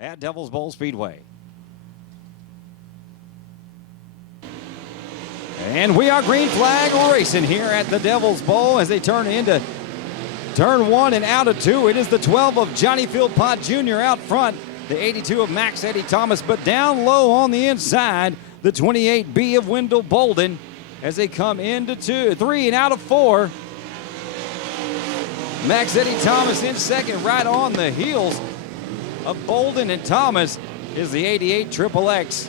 at Devil's Bowl Speedway. And we are green flag racing here at the Devil's Bowl as they turn into turn 1 and out of 2. It is the 12 of Johnny Philpott Jr. out front, the 82 of Max Eddie Thomas, but down low on the inside, the 28B of Wendell Bolden as they come into 3 and out of 4. Max Eddie Thomas in second, right on the heels of Bolden, and Thomas is the 88 XXX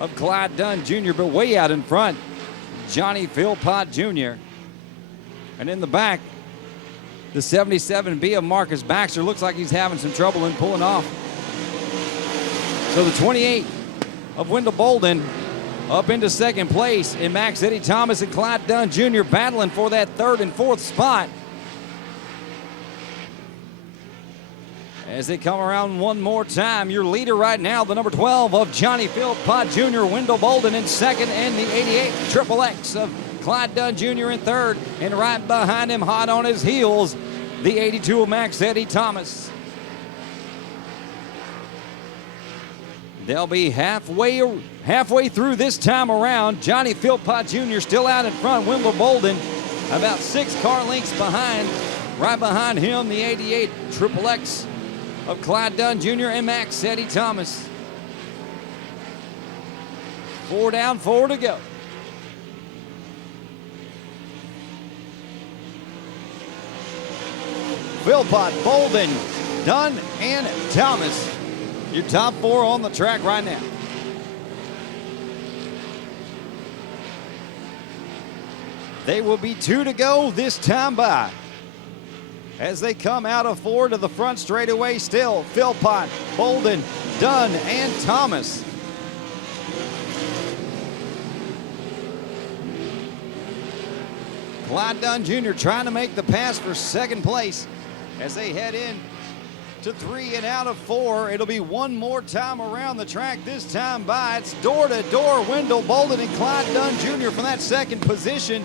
of Clyde Dunn Jr., but way out in front, Johnny Philpott Jr. And in the back, the 77B of Marcus Baxter. Looks like he's having some trouble in pulling off. So the 28 of Wendell Bolden up into second place, and Max Eddie Thomas and Clyde Dunn Jr. battling for that third and fourth spot. As they come around one more time, your leader right now, the number 12 of Johnny Philpott Jr., Wendell Bolden in second, and the 88 XXX of Clyde Dunn Jr. in third, and right behind him, hot on his heels, the 82 of Max Eddie Thomas. They'll be halfway through this time around. Johnny Philpott Jr. still out in front. Wendell Bolden about 6 car lengths behind. Right behind him, the 88 XXX of Clyde Dunn Jr. and Max Eddie Thomas. 4 down, 4 to go. Philpott, Bolden, Dunn, and Thomas. Your top 4 on the track right now. They will be 2 to go this time by. As they come out of 4 to the front straightaway still, Philpott, Bolden, Dunn, and Thomas. Clyde Dunn Jr. trying to make the pass for second place as they head in to 3 and out of 4. It'll be one more time around the track this time by. It's door to door, Wendell Bolden and Clyde Dunn Jr. from that second position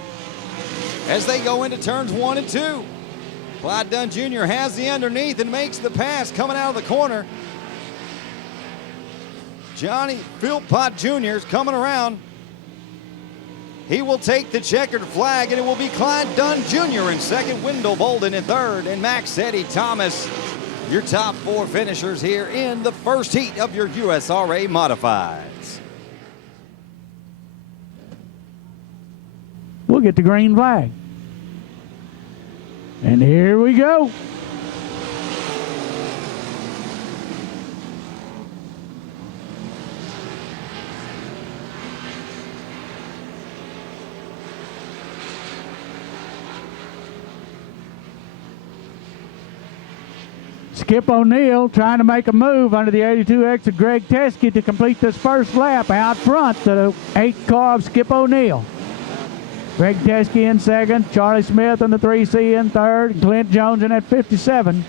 as they go into turns 1 and 2. Clyde Dunn Jr. has the underneath and makes the pass coming out of the corner. Johnny Philpott Jr. is coming around. He will take the checkered flag, and it will be Clyde Dunn Jr. in second, Wendell Bolden in third, and Max Eddie Thomas, your top 4 finishers here in the first heat of your USRA Modifieds. We'll get the green flag. And here we go. Skip O'Neill trying to make a move under the 82X of Greg Teskey to complete this first lap out front to the 8 car of Skip O'Neill. Greg Teskey in second, Charlie Smith in the 3C in third, Clint Jones in at 57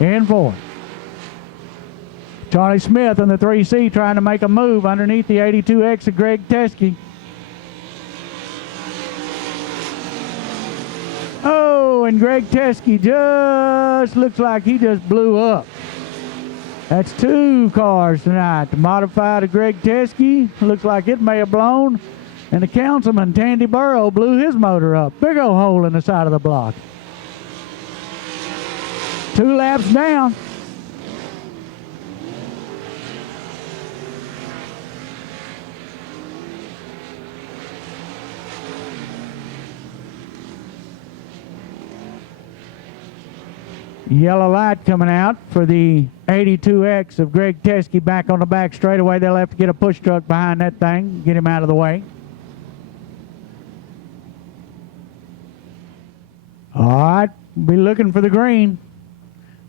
in fourth. Charlie Smith in the 3C trying to make a move underneath the 82X of Greg Teskey. Oh, and Greg Teskey just looks like he just blew up. That's 2 cars tonight. The modified of Greg Teskey looks like it may have blown. And the councilman, Tandy Burrow, blew his motor up. Big old hole in the side of the block. 2 laps down. Yellow light coming out for the 82X of Greg Teskey back on the back straightaway. They'll have to get a push truck behind that thing, get him out of the way. All right, be looking for the green.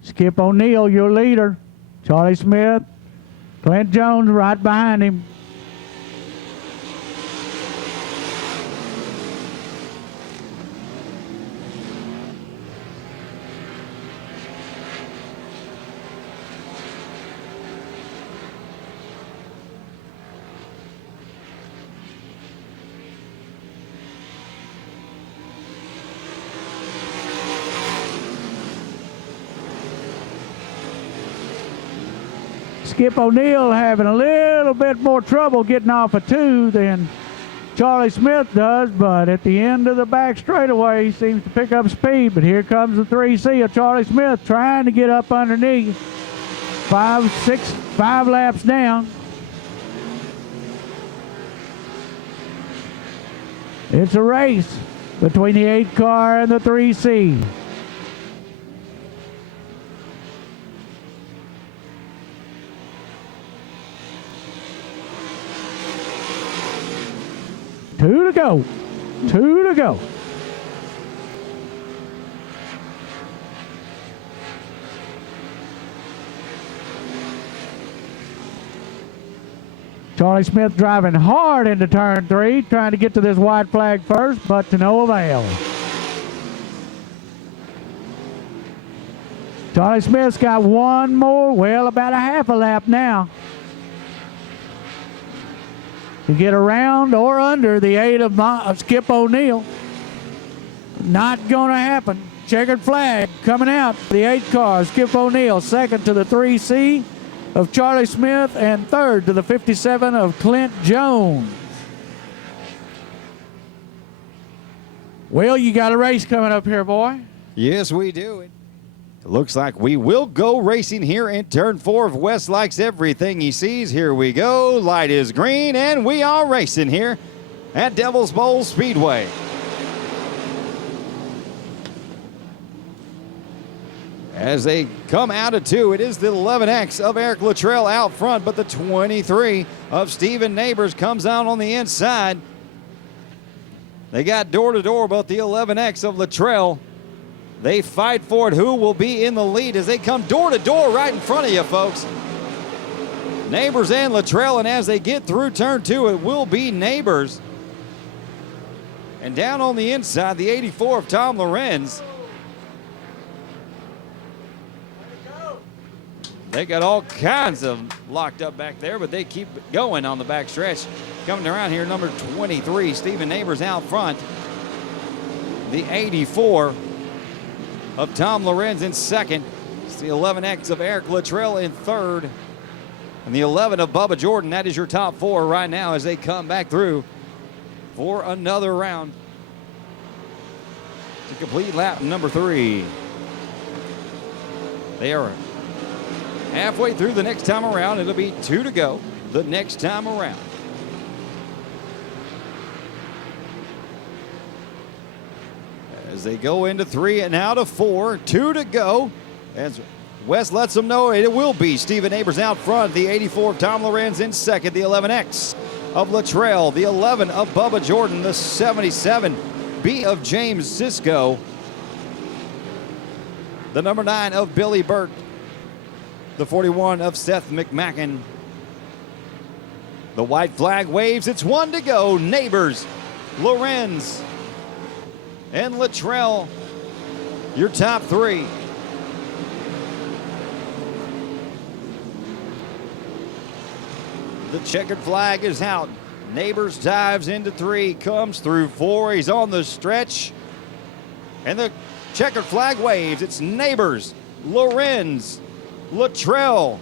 Skip O'Neill, your leader. Charlie Smith, Clint Jones right behind him. Skip O'Neill having a little bit more trouble getting off of 2 than Charlie Smith does, but at the end of the back straightaway, he seems to pick up speed. But here comes the 3C of Charlie Smith trying to get up underneath. 5 laps down. It's a race between the 8 car and the 3C. Two to go. 2 to go. Charlie Smith driving hard into turn 3, trying to get to this white flag first, but to no avail. Charlie Smith's got one more, well, about a half a lap now to get around or under the 8 of Skip O'Neill. Not going to happen. Checkered flag coming out. The 8 car, Skip O'Neill, second to the 3C of Charlie Smith, and third to the 57 of Clint Jones. Well, you got a race coming up here, boy. Yes, we do. It looks like we will go racing here in turn 4. If Wes likes everything he sees, here we go. Light is green, and we are racing here at Devil's Bowl Speedway. As they come out of 2, it is the 11X of Eric Luttrell out front, but the 23 of Stephen Neighbors comes out on the inside. They got door-to-door, but the 11X of Luttrell, they fight for it. Who will be in the lead as they come door-to-door right in front of you, folks? Neighbors and Luttrell, and as they get through turn 2, it will be Neighbors. And down on the inside, the 84 of Tom Lorenz. They got all kinds of locked up back there, but they keep going on the back stretch. Coming around here, number 23, Stephen Neighbors out front. The 84 of Tom Lorenz in second. It's the 11X of Eric Luttrell in third. And the 11 of Bubba Jordan. That is your top 4 right now as they come back through for another round to complete lap number 3. They are halfway through the next time around. It'll be 2 to go the next time around. As they go into 3 and out of 4, 2 to go. As Wes lets them know it will be Stephen Neighbors out front. The 84 of Tom Lorenz in second. The 11X of Luttrell. The 11 of Bubba Jordan. The 77 B of James Sisko. The number 9 of Billy Burt. The 41 of Seth McMacken. The white flag waves. It's 1 to go. Neighbors, Lorenz, and Luttrell, your top 3. The checkered flag is out. Neighbors dives into 3, comes through 4. He's on the stretch. And the checkered flag waves. It's Neighbors, Lorenz, Luttrell,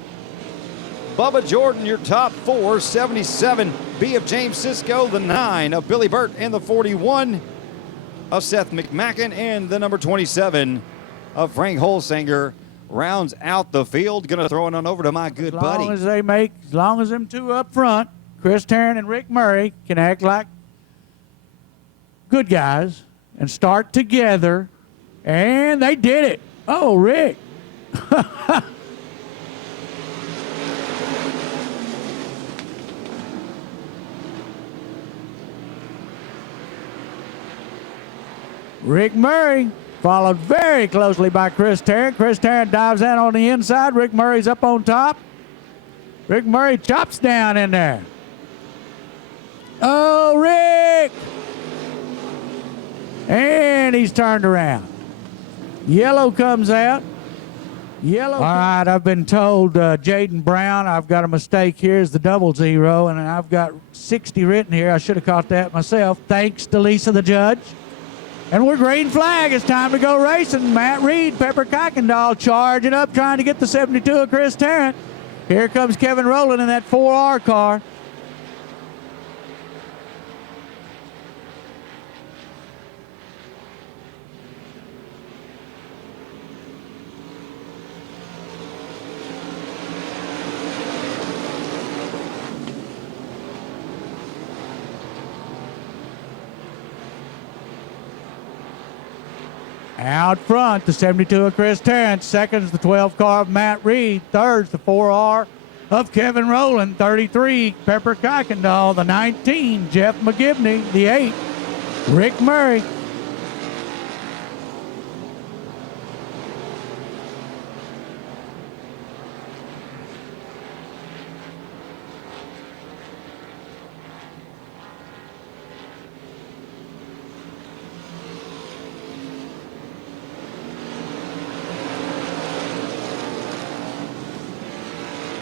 Bubba Jordan, your top 4. 77 B of James Sisko, the 9 of Billy Burt, and the 41 of Seth McMacken, and the number 27 of Frank Holsinger rounds out the field. Gonna throw it on over to my good buddy. As long as them 2 up front, Chris Tarrant and Rick Murray, can act like good guys and start together, and they did it. Oh, Rick. Rick Murray followed very closely by Chris Tarrant. Chris Tarrant dives out on the inside. Rick Murray's up on top. Rick Murray chops down in there. Oh, Rick! And he's turned around. Yellow comes out. All right, I've been told, Jaden Brown, I've got a mistake here. Is the 00, and I've got 60 written here. I should have caught that myself. Thanks to Lisa, the judge. And we're green flag. It's time to go racing. Matt Reed, Pepper Kuykendall charging up, trying to get the 72 of Chris Tarrant. Here comes Kevin Rowland in that 4R car. Out front, the 72 of Chris Terrence. Second's the 12 car of Matt Reed. Third's the 4R of Kevin Rowland. 33, Pepper Kuykendall. The 19, Jeff McGibney. The 8, Rick Murray.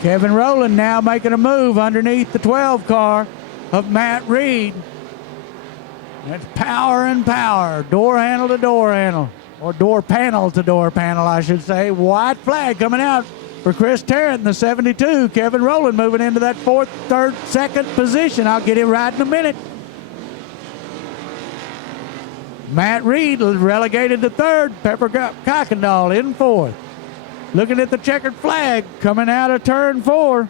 Kevin Rowland now making a move underneath the 12 car of Matt Reed. That's power and power, door handle to door handle, or door panel to door panel, I should say. White flag coming out for Chris Tarrant in the 72. Kevin Rowland moving into that fourth, third, second position. I'll get it right in a minute. Matt Reed relegated to third. Pepper Kuykendall in fourth. Looking at the checkered flag coming out of turn 4.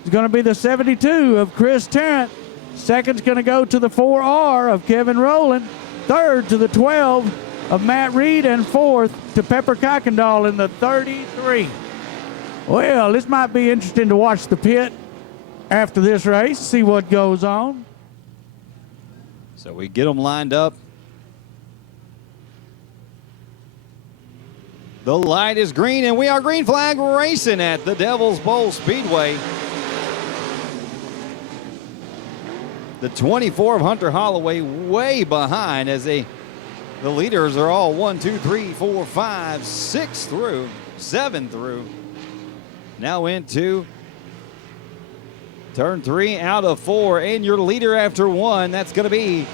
It's going to be the 72 of Chris Tarrant. Second's going to go to the 4R of Kevin Rowland. Third to the 12 of Matt Reed. And fourth to Pepper Kuykendall in the 33. Well, this might be interesting to watch the pit after this race, see what goes on. So we get them lined up. The light is green, and we are green flag racing at the Devil's Bowl Speedway. The 24 of Hunter Holloway way behind as the leaders are all 1, 2, 3, 4, 5, 6 through, 7 through. Now into turn 3 out of 4, and your leader after 1, that's going to be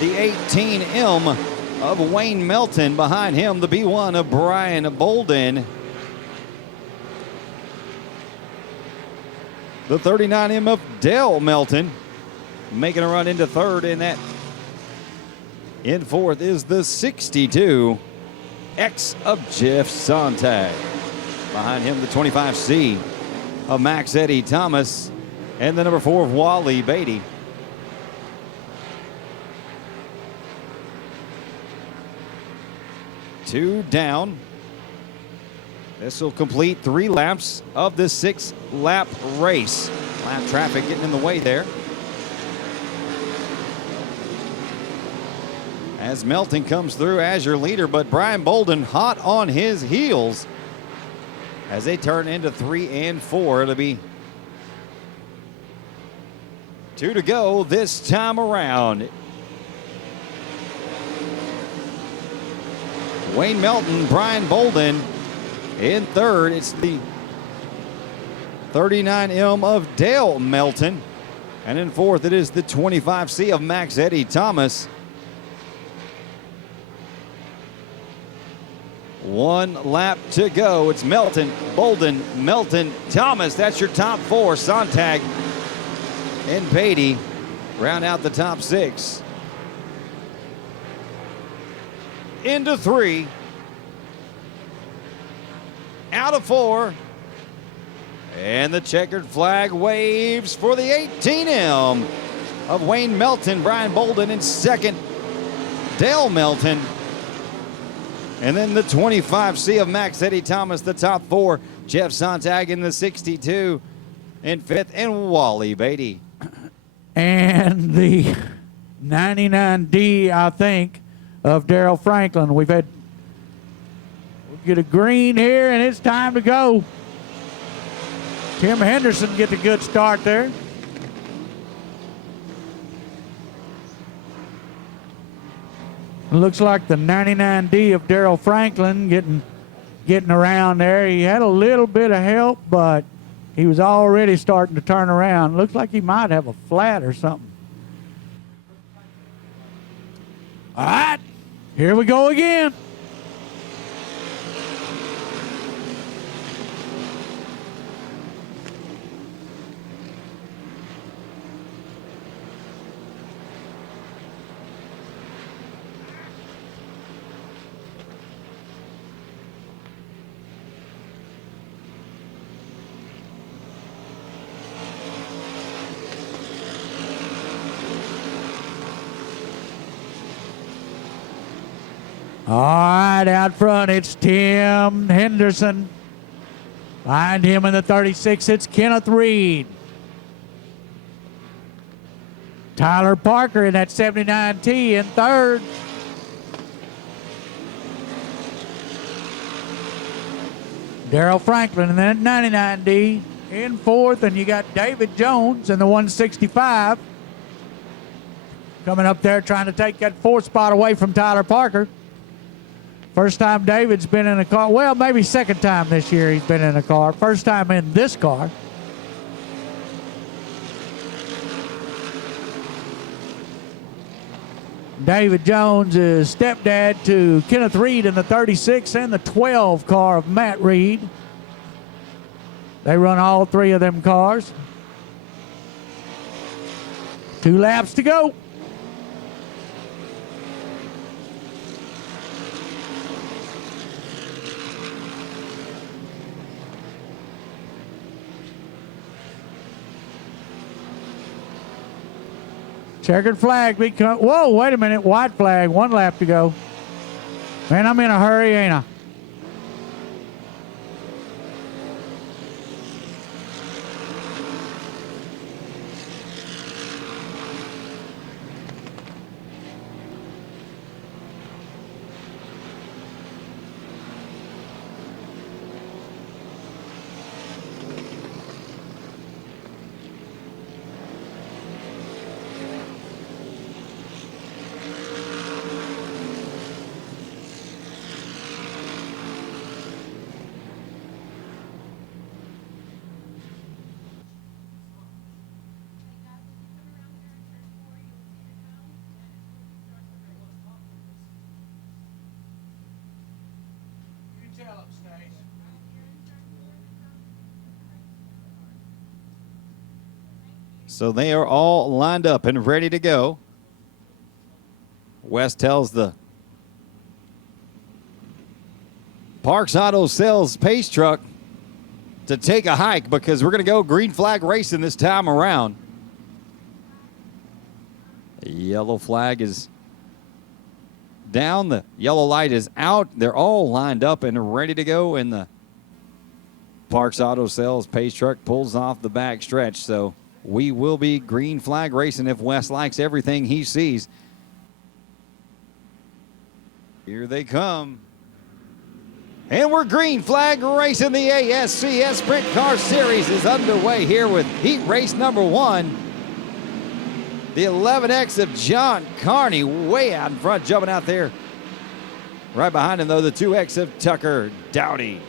the 18M of Wayne Melton. Behind him, the B1 of Brian Bolden. The 39M of Dale Melton making a run into third, and that in fourth is the 62 X of Jeff Sontag. Behind him, the 25C of Max Eddie Thomas, and the number 4 of Wally Beatty. Two down. This will complete 3 laps of the 6-lap race. Lap traffic getting in the way there. As Melton comes through as your leader, but Brian Bolden hot on his heels as they turn into 3 and 4. It'll be 2 to go this time around. Wayne Melton, Brian Bolden in third. It's the 39M of Dale Melton. And in fourth, it is the 25C of Max Eddie Thomas. 1 lap to go. It's Melton, Bolden, Melton, Thomas. That's your top 4. Sontag and Beatty round out the top 6. Into 3. Out of 4. And the checkered flag waves for the 18M of Wayne Melton. Brian Bolden in second. Dale Melton. And then the 25C of Max Eddie Thomas, the top 4. Jeff Sontag in the 62 in 5th. And Wally Beatty. And the 99D, I think, of Darrell Franklin. We get a green here, and it's time to go. Tim Henderson gets a good start there. It looks like the 99D of Darrell Franklin getting around there. He had a little bit of help, but he was already starting to turn around. Looks like he might have a flat or something. All right, here we go again. All right, out front, it's Tim Henderson. Behind him in the 36, it's Kenneth Reed. Tyler Parker in that 79T in third. Darrell Franklin in that 99D in fourth, and you got David Jones in the 165. Coming up there trying to take that fourth spot away from Tyler Parker. First time David's been in a car. Well, maybe second time this year he's been in a car. First time in this car. David Jones is stepdad to Kenneth Reed in the 36 and the 12 car of Matt Reed. They run all three of them cars. 2 laps to go. Checkered flag. Whoa, wait a minute. White flag. 1 lap to go. Man, I'm in a hurry, ain't I? So they are all lined up and ready to go. Wes tells the Parks Auto Sales pace truck to take a hike because we're going to go green flag racing this time around. The yellow flag is down. The yellow light is out. They're all lined up and ready to go, and the Parks Auto Sales pace truck pulls off the back stretch. So we will be green flag racing if Wes likes everything he sees. Here they come. And we're green flag racing. The ASCS Sprint Car Series is underway here with heat race number 1. The 11X of John Carney way out in front, jumping out there. Right behind him, though, the 2X of Tucker Dowdy.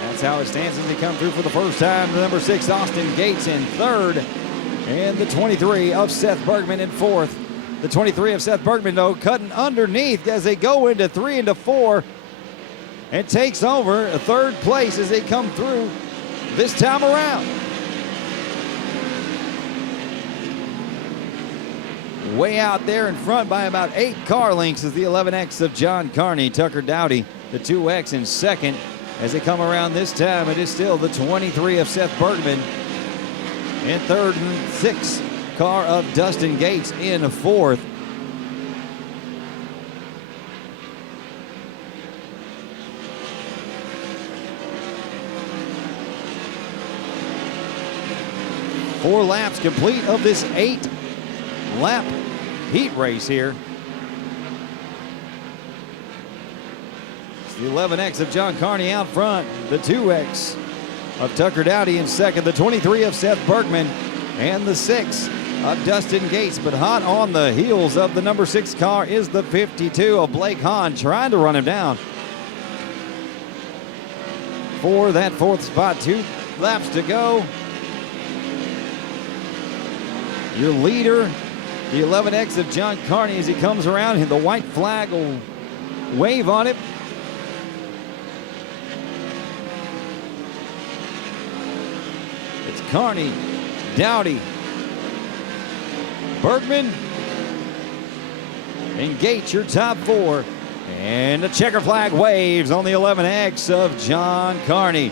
That's how it stands as they come through for the first time. The number 6, Austin Gates, in third. And the 23 of Seth Bergman in fourth. The 23 of Seth Bergman, though, cutting underneath as they go into 3 and 4. And takes over a third place as they come through this time around. Way out there in front by about 8 car lengths is the 11X of John Carney. Tucker Dowdy, the 2X in second. As they come around this time, it is still the 23 of Seth Bergman in third, and 6 car of Dustin Gates in fourth. Four laps complete of this 8-lap heat race here. The 11X of John Carney out front. The 2X of Tucker Dowdy in second. The 23 of Seth Bergman. And the 6 of Dustin Gates. But hot on the heels of the number 6 car is the 52 of Blake Hahn, trying to run him down. For that fourth spot, 2 laps to go. Your leader, the 11X of John Carney, as he comes around, and the white flag will wave on it. Carney, Dowdy, Bergman, and Gates, your top 4. And the checker flag waves on the 11X of John Carney.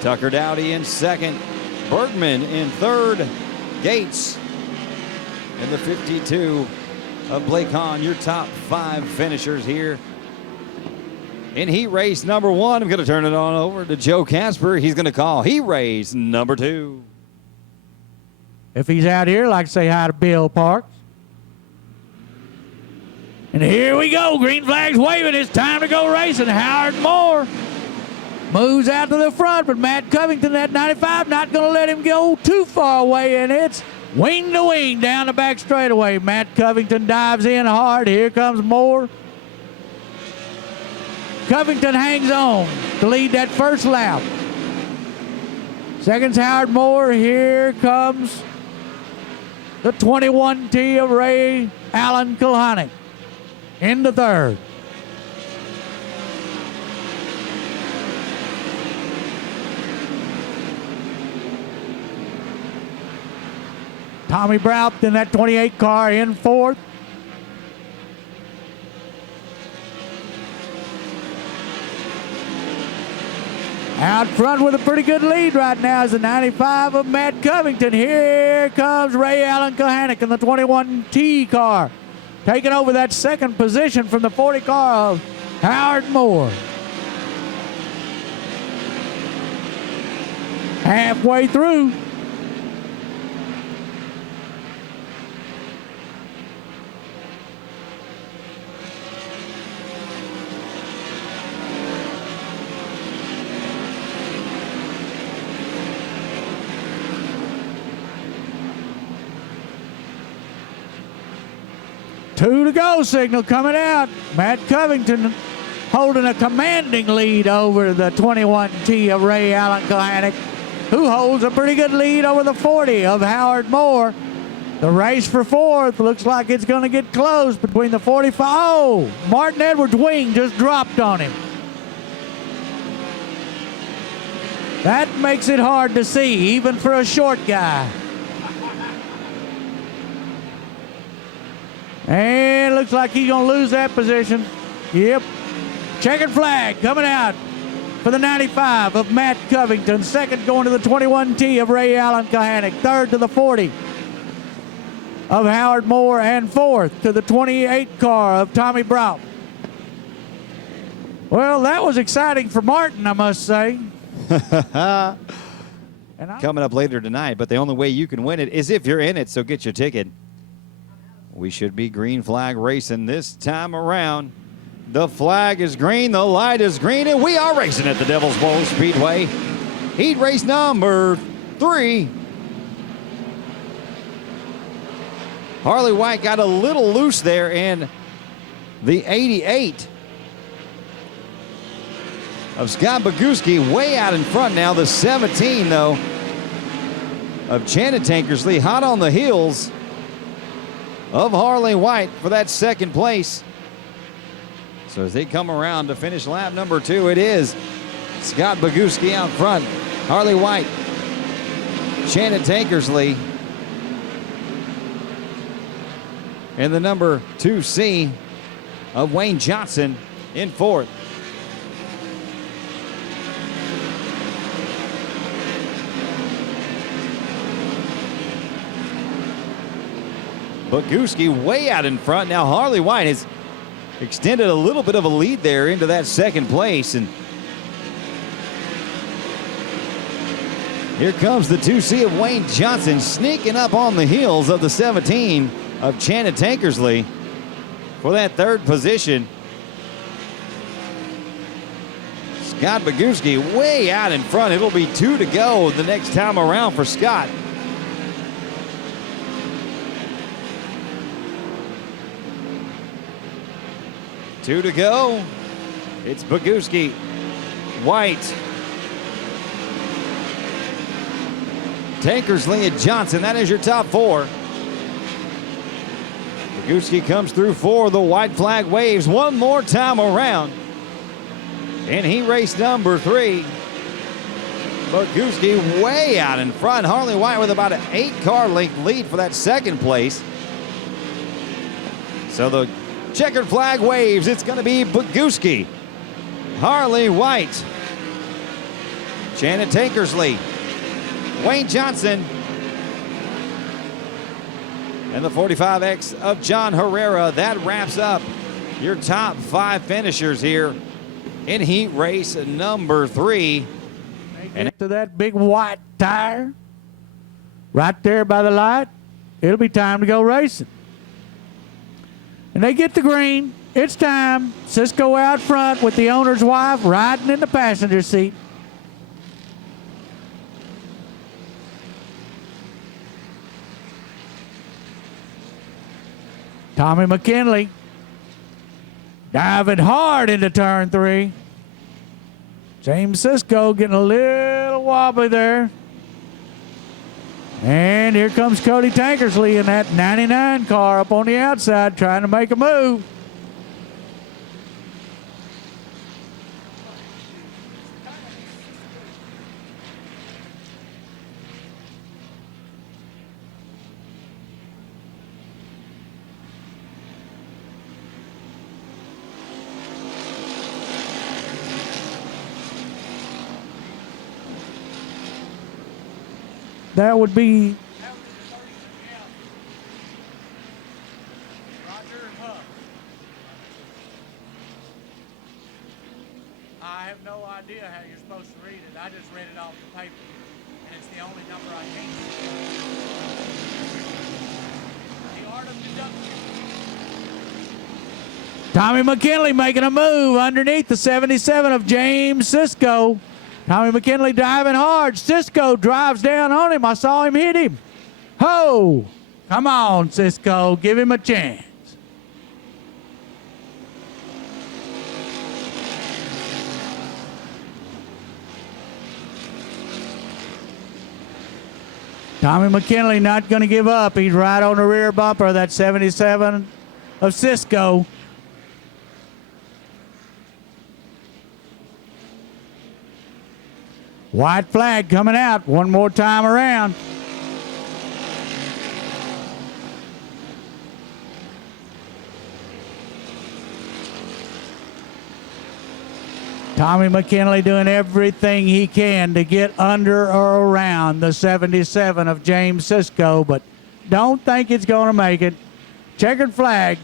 Tucker Dowdy in second, Bergman in third, Gates in the 52 of Blake Hahn, your top 5 finishers here in heat race number 1. I'm going to turn it on over to Joe Casper. He's going to call heat race number 2. If he's out here, I'd like to say hi to Bill Parks. And here we go. Green flag's waving. It's time to go racing. Howard Moore moves out to the front, but Matt Covington, that 95, not going to let him go too far away, and it's wing to wing down the back straightaway. Matt Covington dives in hard. Here comes Moore. Covington hangs on to lead that first lap. Second's Howard Moore. Here comes the 21T of Ray Allen Kulhanick in the third. Tommy Brout in that 28 car in fourth. Out front with a pretty good lead right now is the 95 of Matt Covington. Here comes Ray Allen Kulhanick in the 21T car, taking over that second position from the 40 car of Howard Moore. Halfway through. Two to go signal coming out. Matt Covington holding a commanding lead over the 21T of Ray Allen Kulhanick, who holds a pretty good lead over the 40 of Howard Moore. The race for fourth looks like it's going to get close between the 45. Oh, Martin Edwards' wing just dropped on him. That makes it hard to see, even for a short guy. And looks like he's going to lose that position. Yep. Checkered flag coming out for the 95 of Matt Covington. Second going to the 21T of Ray Allen Kulhanick. Third to the 40 of Howard Moore. And fourth to the 28 car of Tommy Brout. Well, that was exciting for Martin, I must say. Coming up later tonight, but the only way you can win it is if you're in it, so get your ticket. We should be green flag racing this time around. The flag is green, the light is green, and we are racing at the Devil's Bowl Speedway. Heat race number 3. Harley White got a little loose there, and the 88 of Scott Boguski way out in front now. The 17, though, of Janet Tankersley hot on the heels of Harley White for that second place. So as they come around to finish lap number 2, it is Scott Boguski out front, Harley White, Janet Tankersley, and the number 2C of Wayne Johnson in fourth. Boguski way out in front. Now Harley White has extended a little bit of a lead there into that second place. And here comes the 2C of Wayne Johnson sneaking up on the heels of the 17 of Janet Tankersley for that third position. Scott Boguski way out in front. It'll be 2 to go the next time around for Scott. Two to go. It's Boguski, White, Tankersley, and Johnson. That is your top 4. Boguski comes through 4. The white flag waves one more time around. And he raced number 3. Boguski way out in front. Harley White with about an 8-car length lead for that second place. So the checkered flag waves. It's going to be Boguski, Harley White, Janet Tankersley, Wayne Johnson, and the 45X of John Herrera. That wraps up your top 5 finishers here in heat race number 3. And to that big white tire right there by the light, it'll be time to go racing. And they get the green. It's time. Cisco out front with the owner's wife riding in the passenger seat. Tommy McKinley diving hard into turn 3. James Cisco getting a little wobbly there. And here comes Cody Tankersley in that 99 car up on the outside trying to make a move. That would be I have no idea how you're supposed to read it. I just read it off the paper, and it's the only number I can see. The art of deduction. Tommy McKinley making a move underneath the 77 of James Cisco. Tommy McKinley driving hard. Cisco drives down on him. I saw him hit him. Ho! Come on, Cisco. Give him a chance. Tommy McKinley not going to give up. He's right on the rear bumper of that 77 of Cisco. White flag coming out one more time around. Tommy McKinley doing everything he can to get under or around the 77 of James Cisco, but don't think it's going to make it. Checkered flag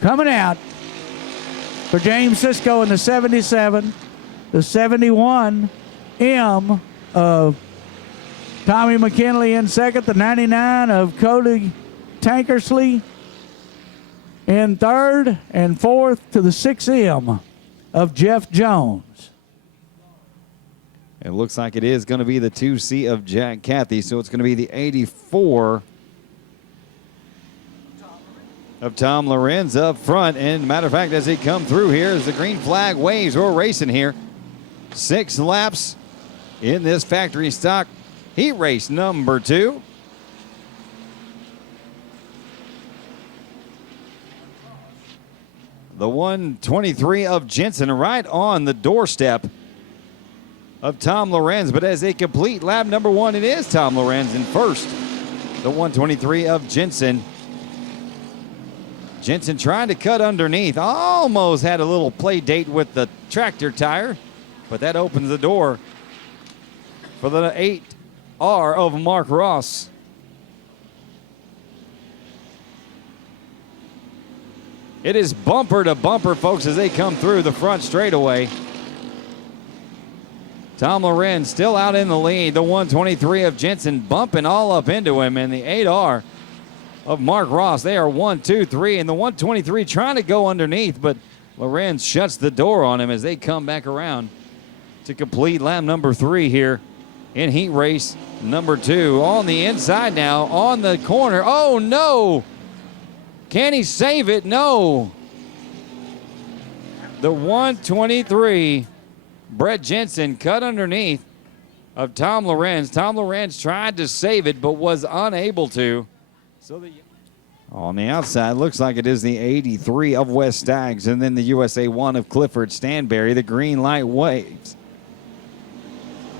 coming out for James Cisco in the 77. The 71 M of Tommy McKinley in second. The 99 of Cody Tankersley in third. And fourth to the 6M of Jeff Jones. It looks like it is going to be the 2C of Jack Cathy, so it's going to be the 84 of Tom Lorenz up front. And matter of fact, as they come through here, as the green flag waves, we're racing here. 6 laps in this factory stock heat race number 2. The 123 of Jensen right on the doorstep of Tom Lorenz. But as they complete lap number 1, it is Tom Lorenz in first. The 123 of Jensen. Jensen trying to cut underneath. Almost had a little play date with the tractor tire. But that opens the door for the 8R of Mark Ross. It is bumper to bumper, folks, as they come through the front straightaway. Tom Lorenz still out in the lead. The 123 of Jensen bumping all up into him. And the 8R of Mark Ross, they are 1, 2, 3. And the 123 trying to go underneath, but Lorenz shuts the door on him as they come back around to complete lap number 3 here in heat race number 2. On the inside now, on the corner. Oh, no. Can he save it? No. The 123, Brett Jensen, cut underneath of Tom Lorenz. Tom Lorenz tried to save it, but was unable to. So on the outside, looks like it is the 83 of West Staggs, and then the USA 1 of Clifford Stanberry. The green light waves.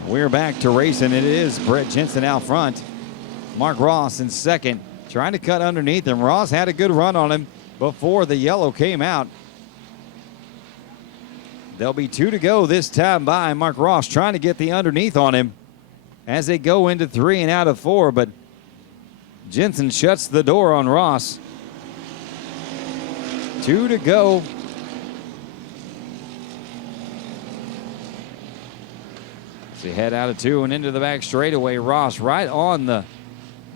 We're back to racing. It is Brett Jensen out front. Mark Ross in second, trying to cut underneath him. Ross had a good run on him before the yellow came out. There'll be 2 to go this time by. Mark Ross trying to get the underneath on him as they go into 3 and out of 4, but Jensen shuts the door on Ross. 2 to go. As they head out of 2 and into the back straightaway, Ross right on the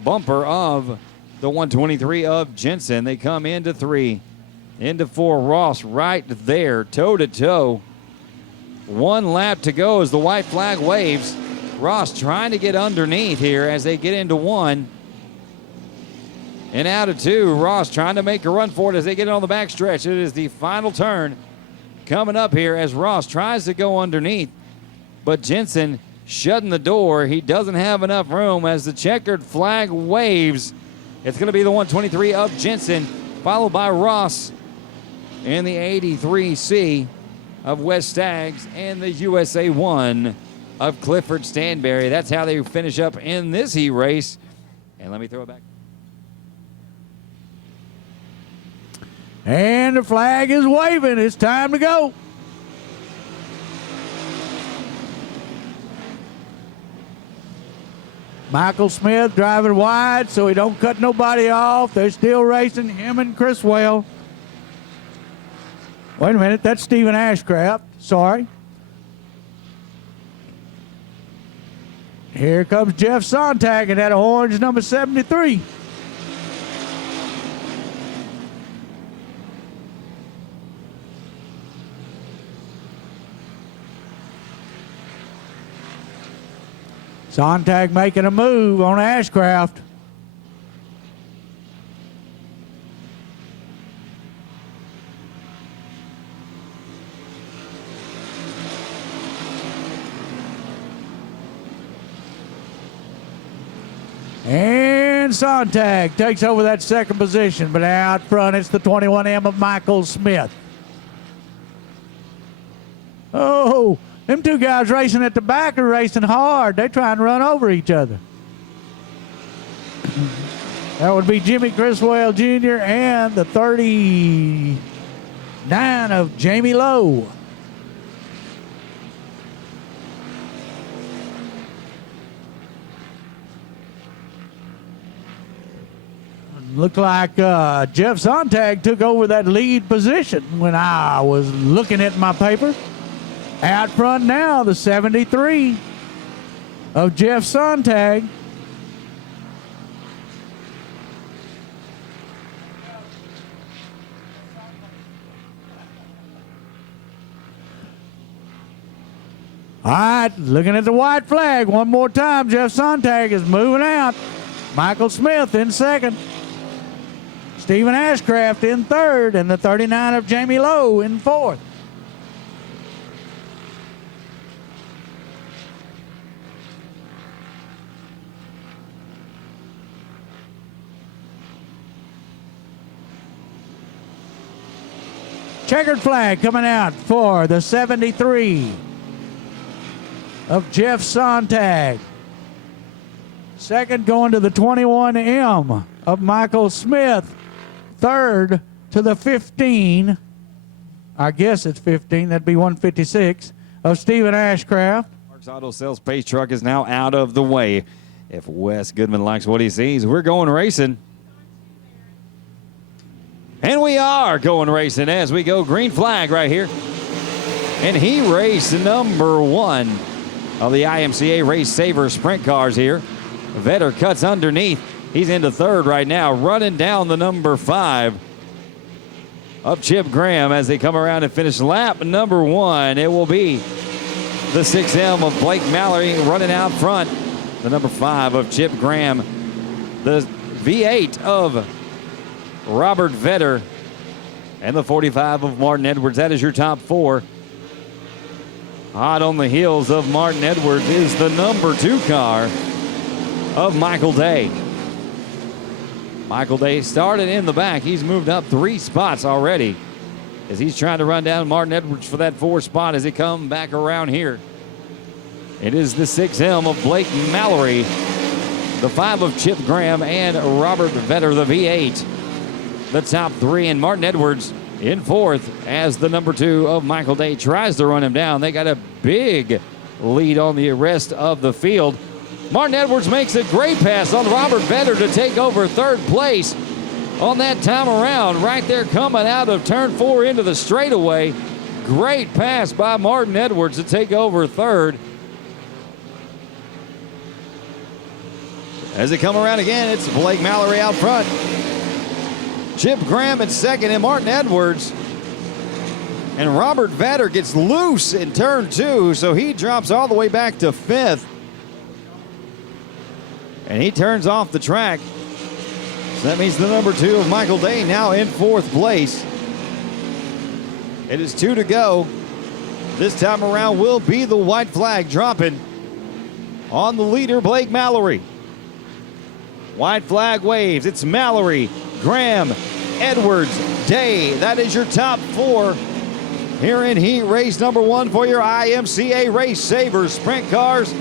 bumper of the 123 of Jensen. They come into 3, into 4. Ross right there, toe to toe. 1 lap to go as the white flag waves. Ross trying to get underneath here as they get into 1. And out of 2, Ross trying to make a run for it as they get on the back stretch. It is the final turn coming up here as Ross tries to go underneath. But Jensen shutting the door. He doesn't have enough room as the checkered flag waves. It's going to be the 123 of Jensen, followed by Ross in the 83C of West Staggs and the USA 1 of Clifford Stanberry. That's how they finish up in this heat race. And let me throw it back. And the flag is waving. It's time to go. Michael Smith driving wide so he don't cut nobody off. They're still racing, him and Criswell. Wait a minute, that's Stephen Ashcraft. Sorry. Here comes Jeff Sontag in that orange number 73. Sontag making a move on Ashcraft. And Sontag takes over that second position, but out front it's the 21M of Michael Smith. Oh, them two guys racing at the back are racing hard. They try and run over each other. That would be Jimmy Criswell Jr. and the 39 of Jamie Lowe. Looked like Jeff Sontag took over that lead position when I was looking at my paper. Out front now, the 73 of Jeff Sontag. All right, looking at the white flag one more time. Jeff Sontag is moving out. Michael Smith in second. Stephen Ashcraft in third, and the 39 of Jamie Lowe in fourth. Checkered flag coming out for the 73 of Jeff Sontag. Second going to the 21M of Michael Smith. Third to the 15, I guess it's 15, that'd be 156, of Stephen Ashcraft. Mark's Auto Sales Pace Truck is now out of the way. If Wes Goodman likes what he sees, we're going racing. And we are going racing as we go green flag right here. And he raced number 1 of the IMCA Race Saver Sprint Cars here. Vetter cuts underneath. He's into third right now, running down the number 5 of Chip Graham as they come around and finish lap number 1. It will be the 6M of Blake Mallory running out front. The number 5 of Chip Graham. The V8 of Robert Vetter. And the 45 of Martin Edwards. That is your top 4. Hot on the heels of Martin Edwards is the number 2 car of Michael Day. Michael Day started in the back. He's moved up 3 spots already as he's trying to run down Martin Edwards for that 4th spot as they come back around here. It is the 6M of Blake Mallory, the 5 of Chip Graham, and Robert Vetter, the V8. The top 3, and Martin Edwards in 4th as the number 2 of Michael Day tries to run him down. They got a big lead on the rest of the field. Martin Edwards makes a great pass on Robert Vedder to take over third place on that time around. Right there coming out of turn 4 into the straightaway. Great pass by Martin Edwards to take over third. As they come around again, it's Blake Mallory out front. Chip Graham at second and Martin Edwards. And Robert Vedder gets loose in turn 2, so he drops all the way back to 5th. And he turns off the track. So that means the number 2 of Michael Day now in 4th place. It is 2 to go. This time around will be the white flag dropping on the leader, Blake Mallory. White flag waves. It's Mallory, Graham, Edwards, Day. That is your top 4 here in heat race number 1 for your IMCA Race Savers Sprint cars.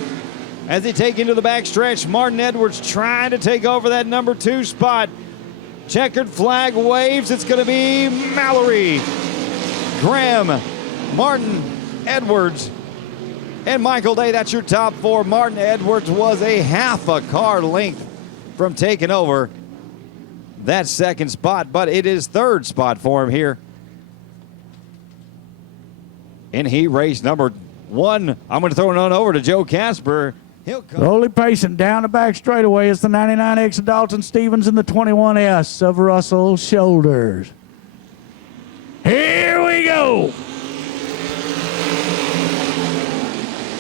As they take into the backstretch, Martin Edwards trying to take over that number 2 spot. Checkered flag waves. It's going to be Mallory, Graham, Martin Edwards, and Michael Day. That's your top 4. Martin Edwards was a half a car length from taking over that second spot, but it is third spot for him here in heat race number 1. I'm going to throw it on over to Joe Casper. He'll come. Slowly pacing down the back straightaway is the 99X of Dalton Stevens and the 21S of Russell Shoulders. Here we go.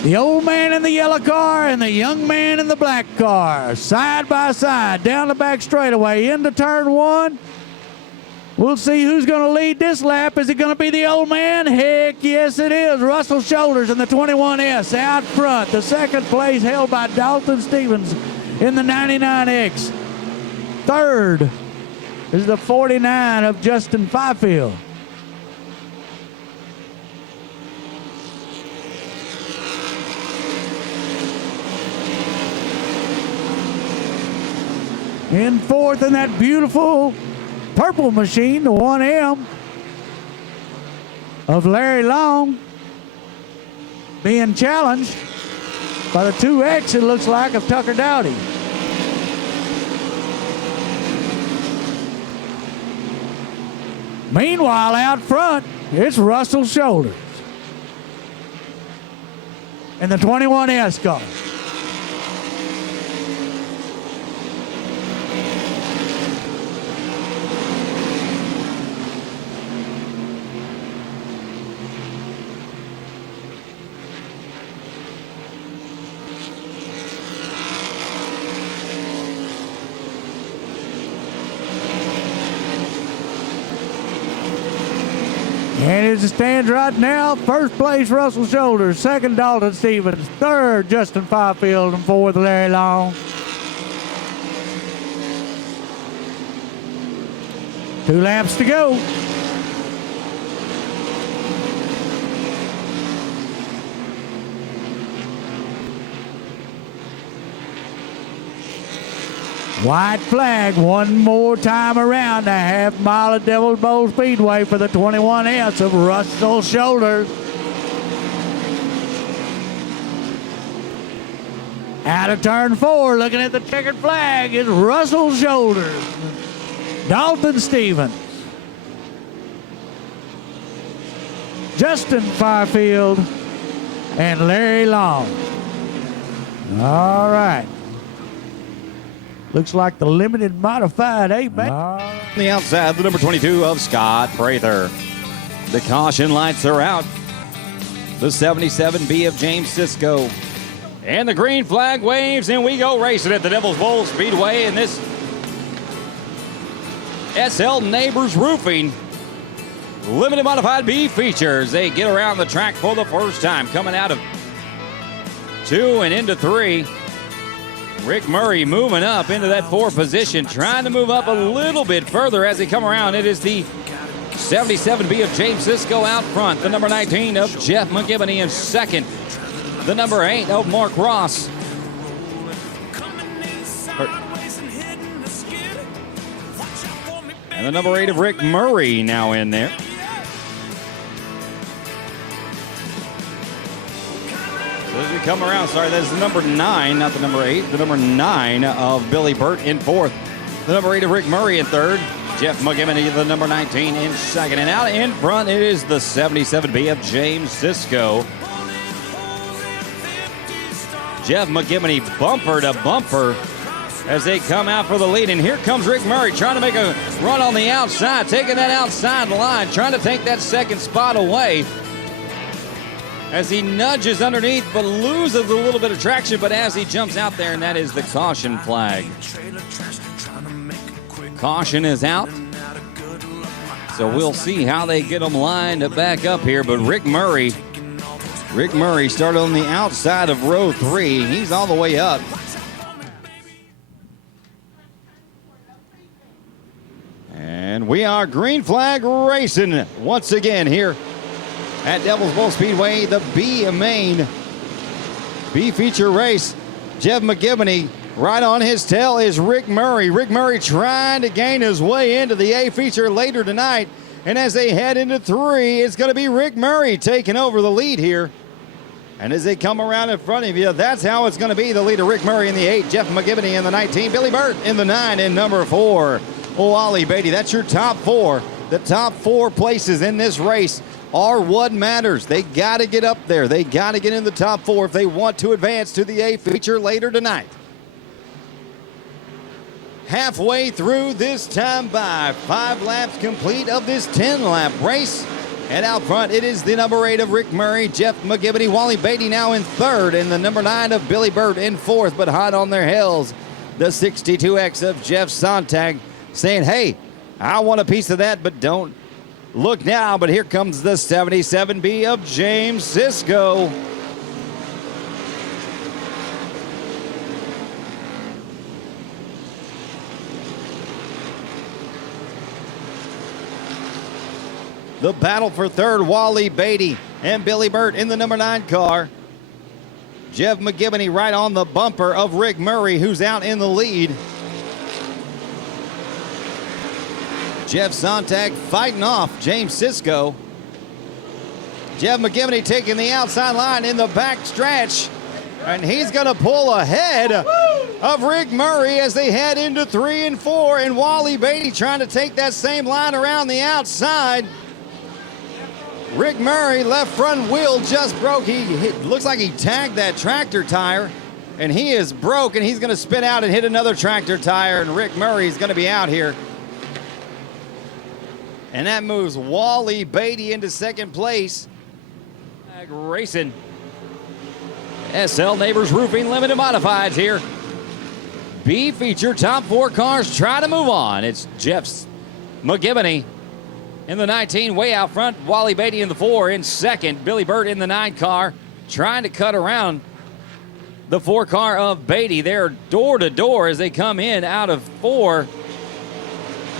The old man in the yellow car and the young man in the black car, side by side, down the back straightaway into turn 1. We'll see who's going to lead this lap. Is it going to be the old man? Heck yes, it is. Russell Shoulders and the 21S out front. The second place held by Dalton Stevens in the 99X. Third is the 49 of Justin Fifield. In fourth in that beautiful purple machine, the 1M of Larry Long, being challenged by the 2X, it looks like, of Tucker Dowdy. Meanwhile, out front, it's Russell Shoulders in the 21S car. And as it stands right now, first place Russell Shoulders, second Dalton Stevens, third Justin Fifield, and fourth Larry Long. 2 laps to go. White flag one more time around the half mile of Devil's Bowl Speedway for the 21S of Russell Shoulders. Out of turn 4, looking at the checkered flag, is Russell Shoulders, Dalton Stevens, Justin Fifield, and Larry Long. All right. Looks like the limited modified A-Mac. On the outside, the number 22 of Scott Prather. The caution lights are out. The 77B of James Sisko. And the green flag waves, and we go racing at the Devil's Bowl Speedway in this SL Neighbors Roofing limited modified B features. They get around the track for the first time, coming out of 2 and into 3. Rick Murray moving up into that 4th position, trying to move up a little bit further as they come around. It is the 77B of James Sisko out front, the number 19 of Jeff McGibney in second, the number 8 of Mark Ross. And the number 8 of Rick Murray now in there. As we come around, sorry, that's the number 9, not the number 8. The number 9 of Billy Burt in 4th. The number 8 of Rick Murray in 3rd. Jeff McGivney, the number 19, in 2nd. And out in front, it is the 77B of James Sisko. Jeff McGivney bumper to bumper as they come out for the lead. And here comes Rick Murray trying to make a run on the outside, taking that outside line, trying to take that second spot away as he nudges underneath but loses a little bit of traction. But as he jumps out there, and that is the caution flag. Caution is out. So we'll see how they get them lined back up here. But Rick Murray started on the outside of row 3. He's all the way up. And we are green flag racing once again here at Devil's Bowl Speedway, the B main B feature race. Jeff McGivney right on his tail is Rick Murray. Rick Murray trying to gain his way into the A feature later tonight. And as they head into 3, it's going to be Rick Murray taking over the lead here. And as they come around in front of you, that's how it's going to be. The leader, Rick Murray in the 8, Jeff McGivney in the 19, Billy Burt in the 9, and number 4, Wally Beatty. That's your top 4. The top 4 places in this race are what matters. They got to get up there. They got to get in the top 4 if they want to advance to the A feature later tonight. Halfway through this time by 5 laps complete of this 10-lap race. And out front, it is the number 8 of Rick Murray, Jeff McGivney, Wally Beatty now in 3rd, and the number 9 of Billy Burt in 4th. But hot on their heels, the 62X of Jeff Sontag saying, hey, I want a piece of that, but don't look now. But here comes the 77B of James Sisko. The battle for 3rd, Wally Beatty and Billy Burt in the number 9 car. Jeff McGivney right on the bumper of Rick Murray, who's out in the lead. Jeff Sontag fighting off James Sisko. Jeff McGivney taking the outside line in the back stretch. And he's going to pull ahead of Rick Murray as they head into 3 and 4. And Wally Beatty trying to take that same line around the outside. Rick Murray, left front wheel just broke. He looks like he tagged that tractor tire, and he is broke, and he's going to spin out and hit another tractor tire, and Rick Murray's going to be out here. And that moves Wally Beatty into 2nd place. Racing. SL Neighbors Roofing Limited Modifieds here. B feature, top 4 cars try to move on. It's Jeff McGivney in the 19, way out front. Wally Beatty in the 4 in 2nd. Billy Burt in the 9 car, trying to cut around the 4 car of Beatty. They're door to door as they come in out of 4.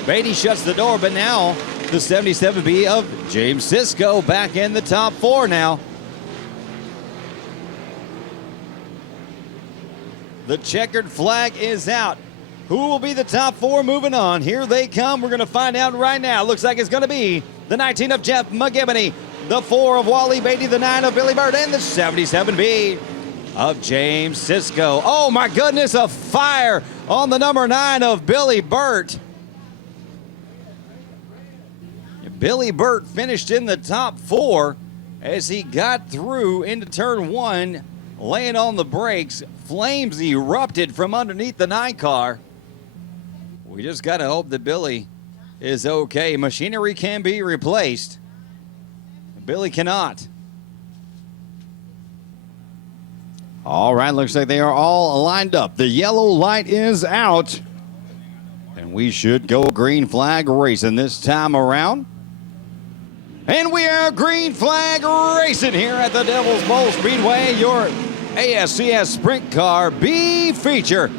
Beatty shuts the door, but now the 77B of James Sisko back in the top 4 now. The checkered flag is out. Who will be the top 4 moving on? Here they come. We're going to find out right now. Looks like it's going to be the 19 of Jeff McGivney, the 4 of Wally Beatty, the 9 of Billy Burt, and the 77B of James Sisko. Oh, my goodness, a fire on the number 9 of Billy Burt. Billy Burt finished in the top 4 as he got through into turn 1, laying on the brakes. Flames erupted from underneath the 9 car. We just got to hope that Billy is okay. Machinery can be replaced. Billy cannot. All right, looks like they are all lined up. The yellow light is out. And we should go green flag racing this time around. And we are green flag racing here at the Devil's Bowl Speedway, your ASCS Sprint Car B feature.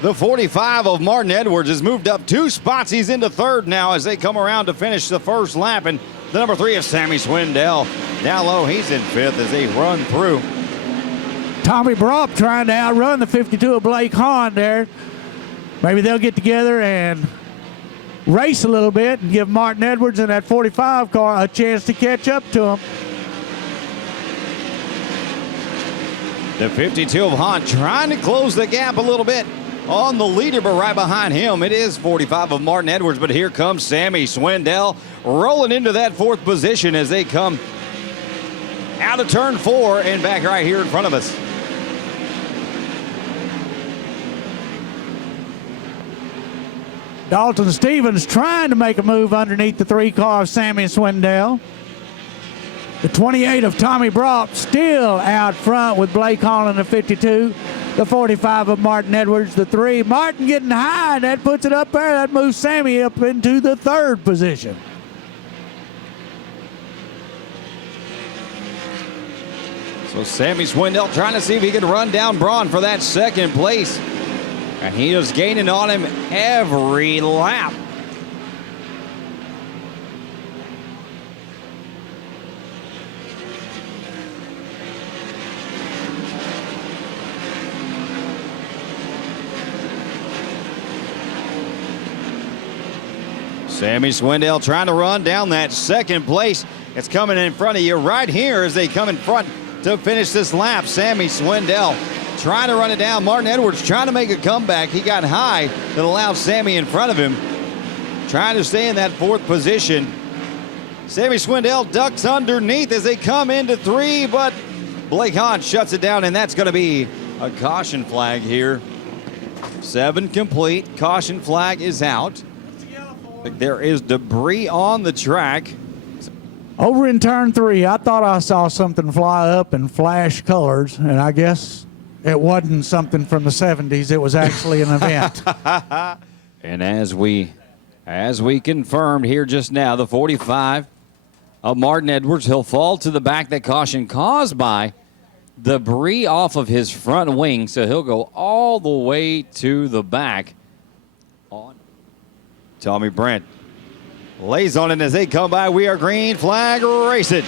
The 45 of Martin Edwards has moved up 2 spots. He's into 3rd now as they come around to finish the first lap. And the number 3 of Sammy Swindell down low. He's in 5th as they run through. Tommy Bropp trying to outrun the 52 of Blake Hahn there. Maybe they'll get together and race a little bit and give Martin Edwards and that 45 car a chance to catch up to him. The 52 of Hunt trying to close the gap a little bit on the leader, but right behind him, it is 45 of Martin Edwards. But here comes Sammy Swindell rolling into that 4th position as they come out of turn 4 and back right here in front of us. Dalton Stevens trying to make a move underneath the 3 car of Sammy Swindell. The 28 of Tommy Brock still out front with Blake Hall in the 52. The 45 of Martin Edwards, the 3. Martin getting high, that puts it up there. That moves Sammy up into the 3rd position. So Sammy Swindell trying to see if he can run down Braun for that 2nd place. And he is gaining on him every lap. Sammy Swindell trying to run down that 2nd place. It's coming in front of you right here as they come in front to finish this lap. Sammy Swindell trying to run it down. Martin Edwards trying to make a comeback. He got high that allowed Sammy in front of him. Trying to stay in that 4th position. Sammy Swindell ducks underneath as they come into 3, but Blake Hahn shuts it down, and that's going to be a caution flag here. 7 complete. Caution flag is out. There is debris on the track. Over in turn 3, I thought I saw something fly up and flash colors, and I guess it wasn't something from the 70s. It was actually an event. And as we confirmed here just now, the 45 of Martin Edwards, he'll fall to the back. That caution caused by debris off of his front wing, so he'll go all the way to the back. On Tommy Brent lays on it as they come by. We are green flag racing.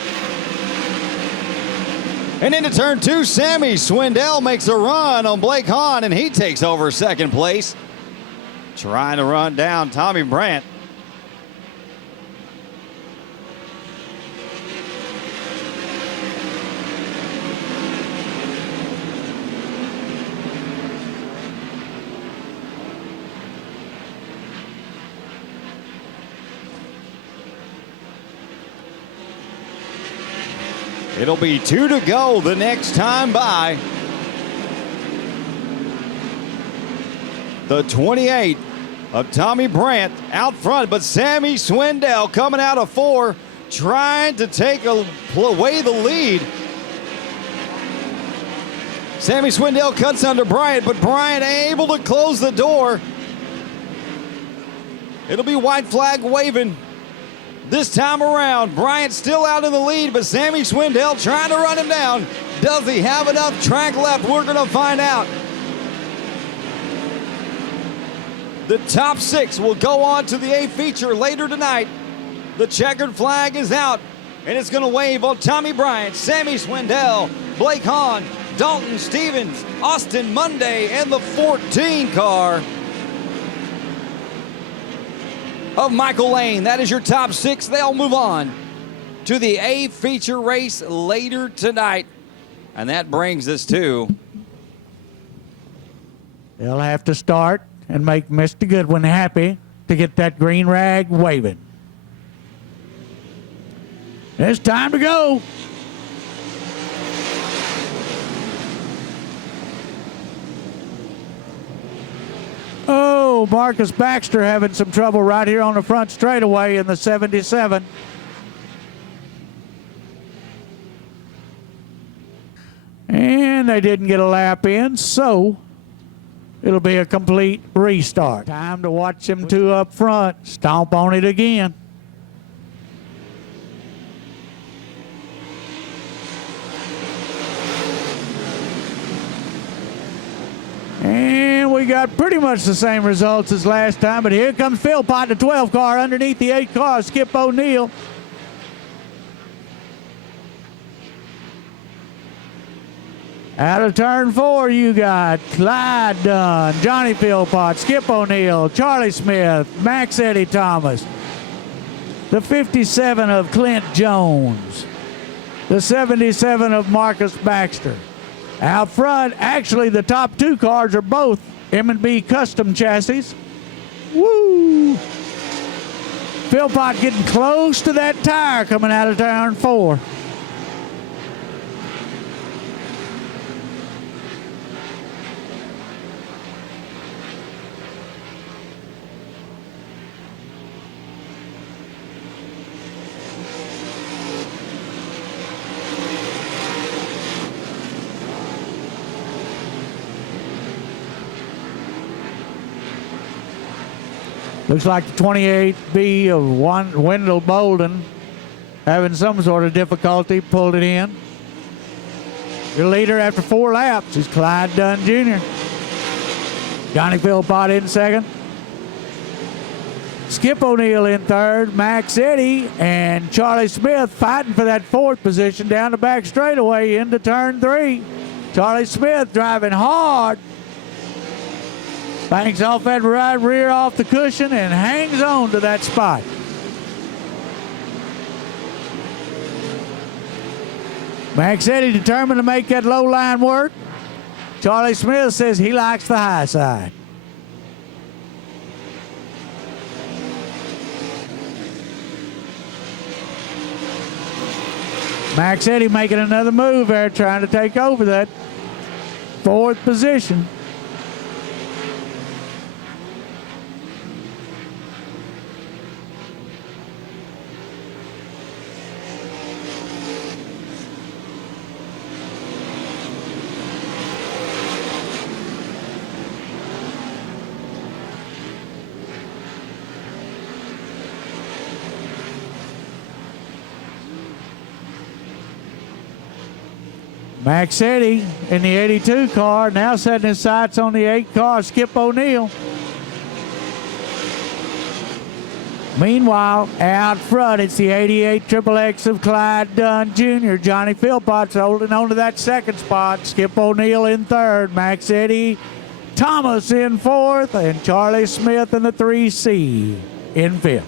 And into turn 2, Sammy Swindell makes a run on Blake Hahn, and he takes over 2nd place. Trying to run down Tommy Brandt. It'll be 2 to go the next time by. The 28 of Tommy Brandt out front, but Sammy Swindell coming out of 4, trying to take away the lead. Sammy Swindell cuts under Bryant, but Bryant able to close the door. It'll be white flag waving. This time around, Bryant still out in the lead, but Sammy Swindell trying to run him down. Does he have enough track left? We're going to find out. The top 6 will go on to the A feature later tonight. The checkered flag is out, and it's going to wave on Tommy Bryant, Sammy Swindell, Blake Hahn, Dalton Stevens, Austin Monday, and the 14 car of Michael Lane. That is your top 6. They'll move on to the A feature race later tonight. And that brings us to... They'll have to start and make Mr. Goodwin happy to get that green rag waving. It's time to go. Oh, Marcus Baxter having some trouble right here on the front straightaway in the 77. And they didn't get a lap in, so it'll be a complete restart. Time to watch them 2 up front stomp on it again. And we got pretty much the same results as last time, but here comes Philpott, the 12 car underneath the 8 car, Skip O'Neill. Out of turn 4, you got Clyde Dunn, Johnny Philpott, Skip O'Neill, Charlie Smith, Max Eddie Thomas, the 57 of Clint Jones, the 77 of Marcus Baxter, Out front, actually, the top two cars are both M&B custom chassis. Woo! Philpott getting close to that tire coming out of turn 4. Looks like the 28B of Wendell Bolden having some sort of difficulty, pulled it in. Your leader after 4 laps is Clyde Dunn Jr. Johnny Philpott in second. Skip O'Neill in third. Max Eddy and Charlie Smith fighting for that 4th position down the back straightaway into turn 3. Charlie Smith driving hard. Banks off that right rear off the cushion and hangs on to that spot. Max Eddy determined to make that low line work. Charlie Smith says he likes the high side. Max Eddy making another move there, trying to take over that 4th position. Max Eddy in the 82 car, now setting his sights on the 8 car, Skip O'Neill. Meanwhile, out front, it's the 88 XXX of Clyde Dunn Jr. Johnny Philpott's holding on to that 2nd spot. Skip O'Neill in 3rd. Max Eddy Thomas in 4th. And Charlie Smith in the 3C in 5th.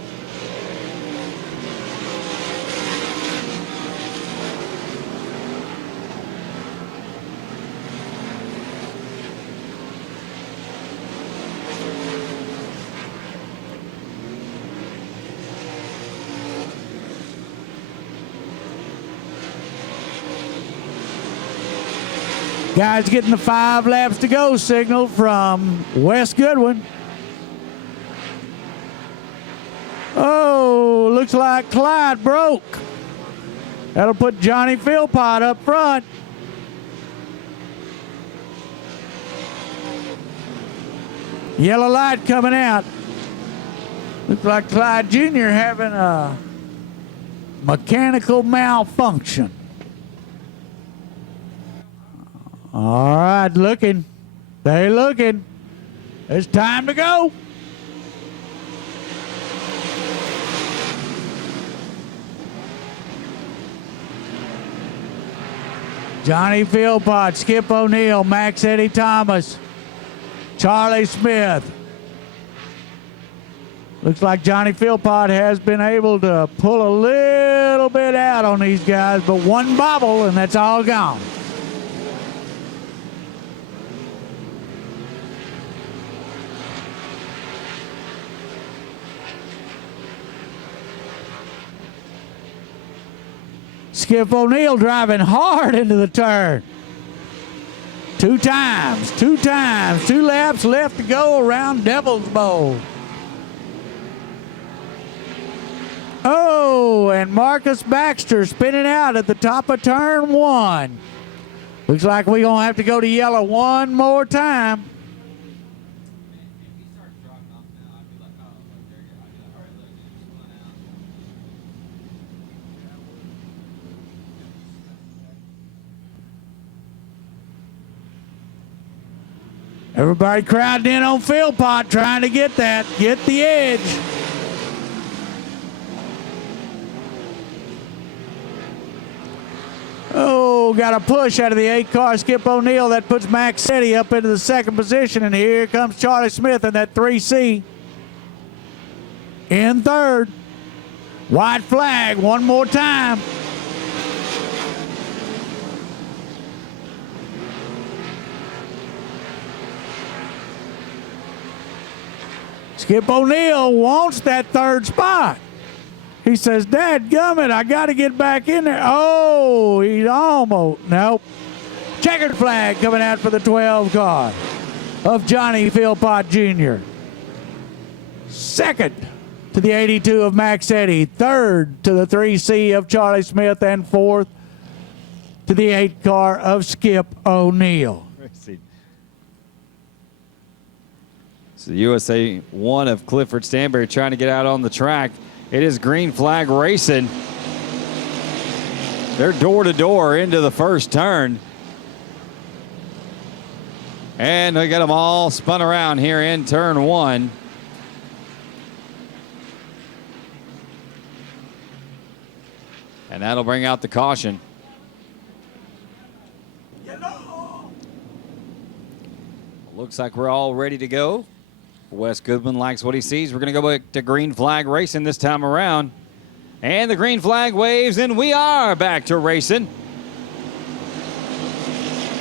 Guys getting the 5 laps to go signal from Wes Goodwin. Oh, looks like Clyde broke. That'll put Johnny Philpott up front. Yellow light coming out. Looks like Clyde Jr. having a mechanical malfunction. All right, looking. They're looking. It's time to go. Johnny Philpott, Skip O'Neill, Max Eddy Thomas, Charlie Smith. Looks like Johnny Philpott has been able to pull a little bit out on these guys, but one bobble and that's all gone. Skip O'Neill driving hard into the turn. 2 times, 2 laps left to go around Devil's Bowl. Oh, and Marcus Baxter spinning out at the top of turn 1. Looks like we're going to have to go to yellow one more time. Everybody crowding in on Philpott, trying to get the edge. Oh, got a push out of the 8 car, Skip O'Neill. That puts Max Eddy up into the 2nd position, and here comes Charlie Smith in that 3C. In 3rd. White flag one more time. Skip O'Neill wants that third spot. He says, dadgummit, I got to get back in there. Oh, he's almost. Nope. Checkered flag coming out for the 12 car of Johnny Philpott Jr. Second to the 82 of Max Eddy. Third to the 3C of Charlie Smith. And fourth to the 8 car of Skip O'Neill. So USA 1 of Clifford Stanberry trying to get out on the track. It is green flag racing. They're door to door into the first turn. And we got them all spun around here in turn 1. And that'll bring out the caution. Looks like we're all ready to go. Wes Goodman likes what he sees. We're going to go back to green flag racing this time around. And the green flag waves, and we are back to racing.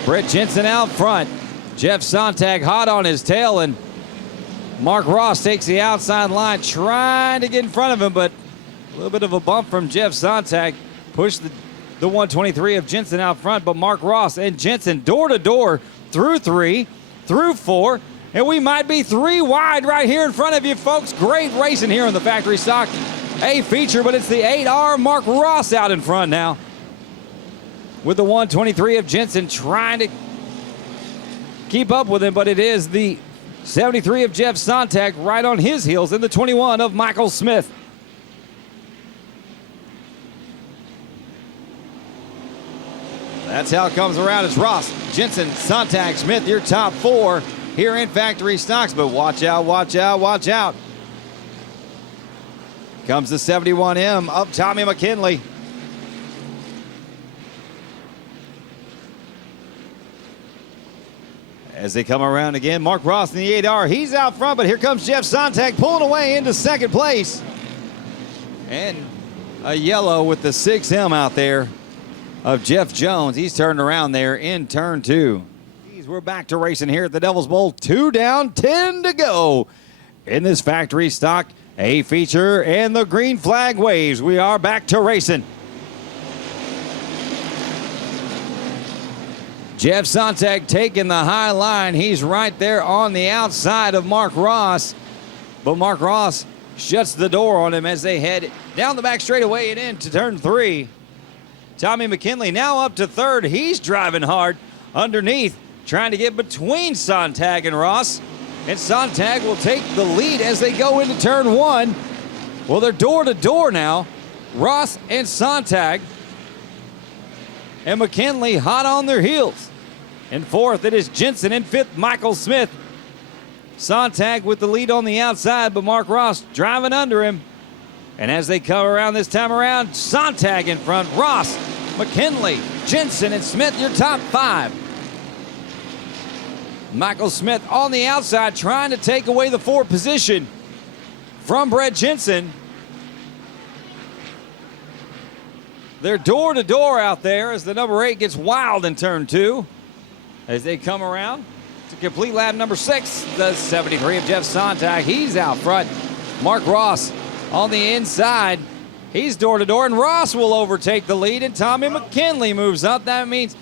Brett Jensen out front. Jeff Sontag hot on his tail, and Mark Ross takes the outside line, trying to get in front of him, but a little bit of a bump from Jeff Sontag. Pushed the 123 of Jensen out front, but Mark Ross and Jensen door to door through 3, through 4, and we might be 3 wide right here in front of you, folks. Great racing here in the factory stock A feature, but it's the 8R Mark Ross out in front now with the 123 of Jensen trying to keep up with him, but it is the 73 of Jeff Sontag right on his heels and the 21 of Michael Smith. That's how it comes around. It's Ross, Jensen, Sontag, Smith, your top 4 here in factory stocks, but watch out, watch out, watch out. Comes the 71M of Tommy McKinley. As they come around again, Mark Ross in the 8R, he's out front, but here comes Jeff Sontag pulling away into second place. And a yellow with the 6M out there of Jeff Jones. He's turned around there in turn 2. We're back to racing here at the Devil's Bowl. 2 down, 10 to go in this factory stock A feature, and the green flag waves. We are back to racing. Jeff Sontag taking the high line. He's right there on the outside of Mark Ross, but Mark Ross shuts the door on him as they head down the back straightaway and into turn 3. Tommy McKinley now up to third. He's driving hard underneath, trying to get between Sontag and Ross. And Sontag will take the lead as they go into turn 1. Well, they're door to door now. Ross and Sontag. And McKinley hot on their heels. In fourth, it is Jensen. In fifth, Michael Smith. Sontag with the lead on the outside, but Mark Ross driving under him. And as they come around this time around, Sontag in front, Ross, McKinley, Jensen, and Smith, your top 5. Michael Smith on the outside trying to take away the 4th position from Brett Jensen. They're door to door out there as the number 8 gets wild in turn 2. As they come around to complete lap number 6, the 73 of Jeff Sontag, he's out front. Mark Ross on the inside, he's door to door, and Ross will overtake the lead, and Tommy McKinley moves up. That means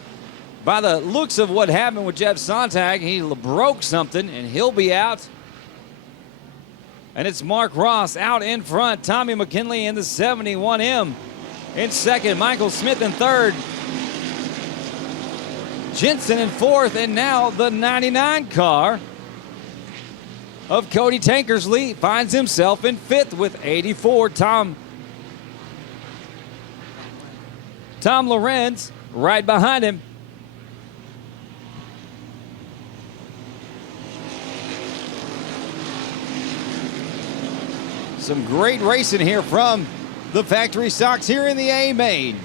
by the looks of what happened with Jeff Sontag, he broke something, and he'll be out. And it's Mark Ross out in front. Tommy McKinley in the 71M in second. Michael Smith in third. Jensen in fourth, and now the 99 car of Cody Tankersley finds himself in fifth with 84. Tom Lorenz right behind him. Some great racing here from the factory stocks here in the A main.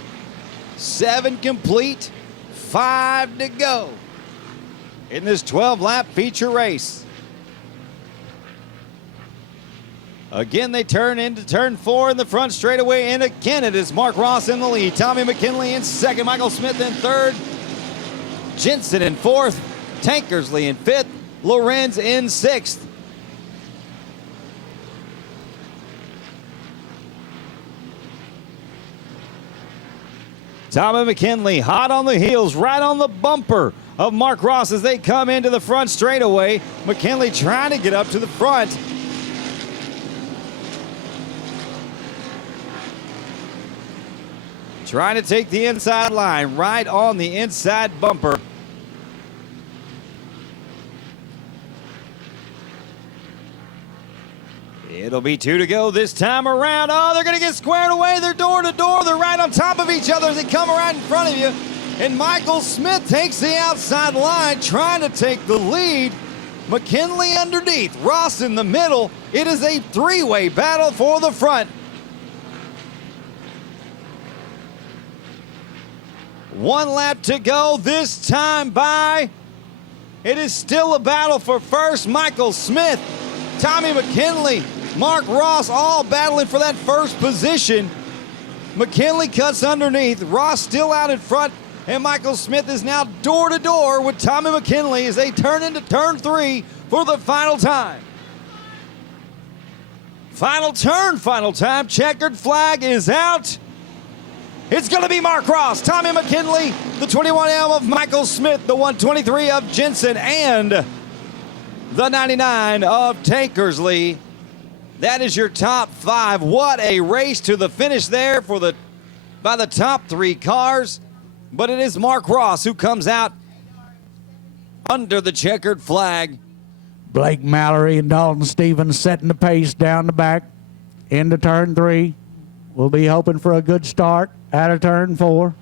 7 complete, 5 to go in this 12-lap feature race. Again, they turn into turn 4 in the front straightaway, and again it is Mark Ross in the lead. Tommy McKinley in second, Michael Smith in third, Jensen in fourth, Tankersley in fifth, Lorenz in sixth. Tommy McKinley hot on the heels, right on the bumper of Mark Ross as they come into the front straightaway. McKinley trying to get up to the front. Trying to take the inside line, right on the inside bumper. It'll be 2 to go this time around. Oh, they're going to get squared away. They're door to door. They're right on top of each other as they come right in front of you. And Michael Smith takes the outside line, trying to take the lead. McKinley underneath, Ross in the middle. It is a three-way battle for the front. One lap to go this time by. It is still a battle for first. Michael Smith, Tommy McKinley, Mark Ross all battling for that first position. McKinley cuts underneath. Ross still out in front. And Michael Smith is now door to door with Tommy McKinley as they turn into turn 3 for the final time. Final turn, final time. Checkered flag is out. It's going to be Mark Ross, Tommy McKinley, the 21M of Michael Smith, the 123 of Jensen, and the 99 of Tankersley. That is your top 5. What a race to the finish there by the top 3 cars. But it is Mark Ross who comes out under the checkered flag. Blake Mallory and Dalton Stevens setting the pace down the back into turn 3. We'll be hoping for a good start out of turn 4.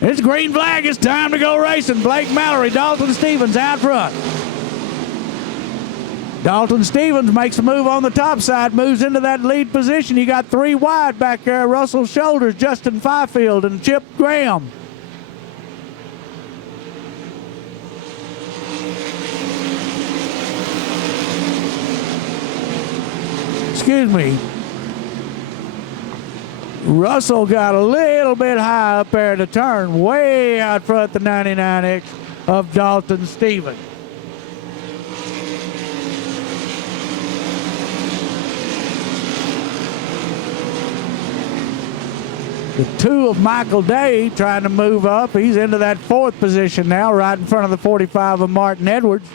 It's green flag. It's time to go racing. Blake Mallory, Dalton Stevens out front. Dalton Stevens makes a move on the top side, moves into that lead position. You got 3 wide back there. Russell Shoulders, Justin Fifield, and Chip Graham. Excuse me. Russell got a little bit high up there to turn, way out front the 99X of Dalton Stevens. The 2 of Michael Day trying to move up. He's into that 4th position now, right in front of the 45 of Martin Edwards.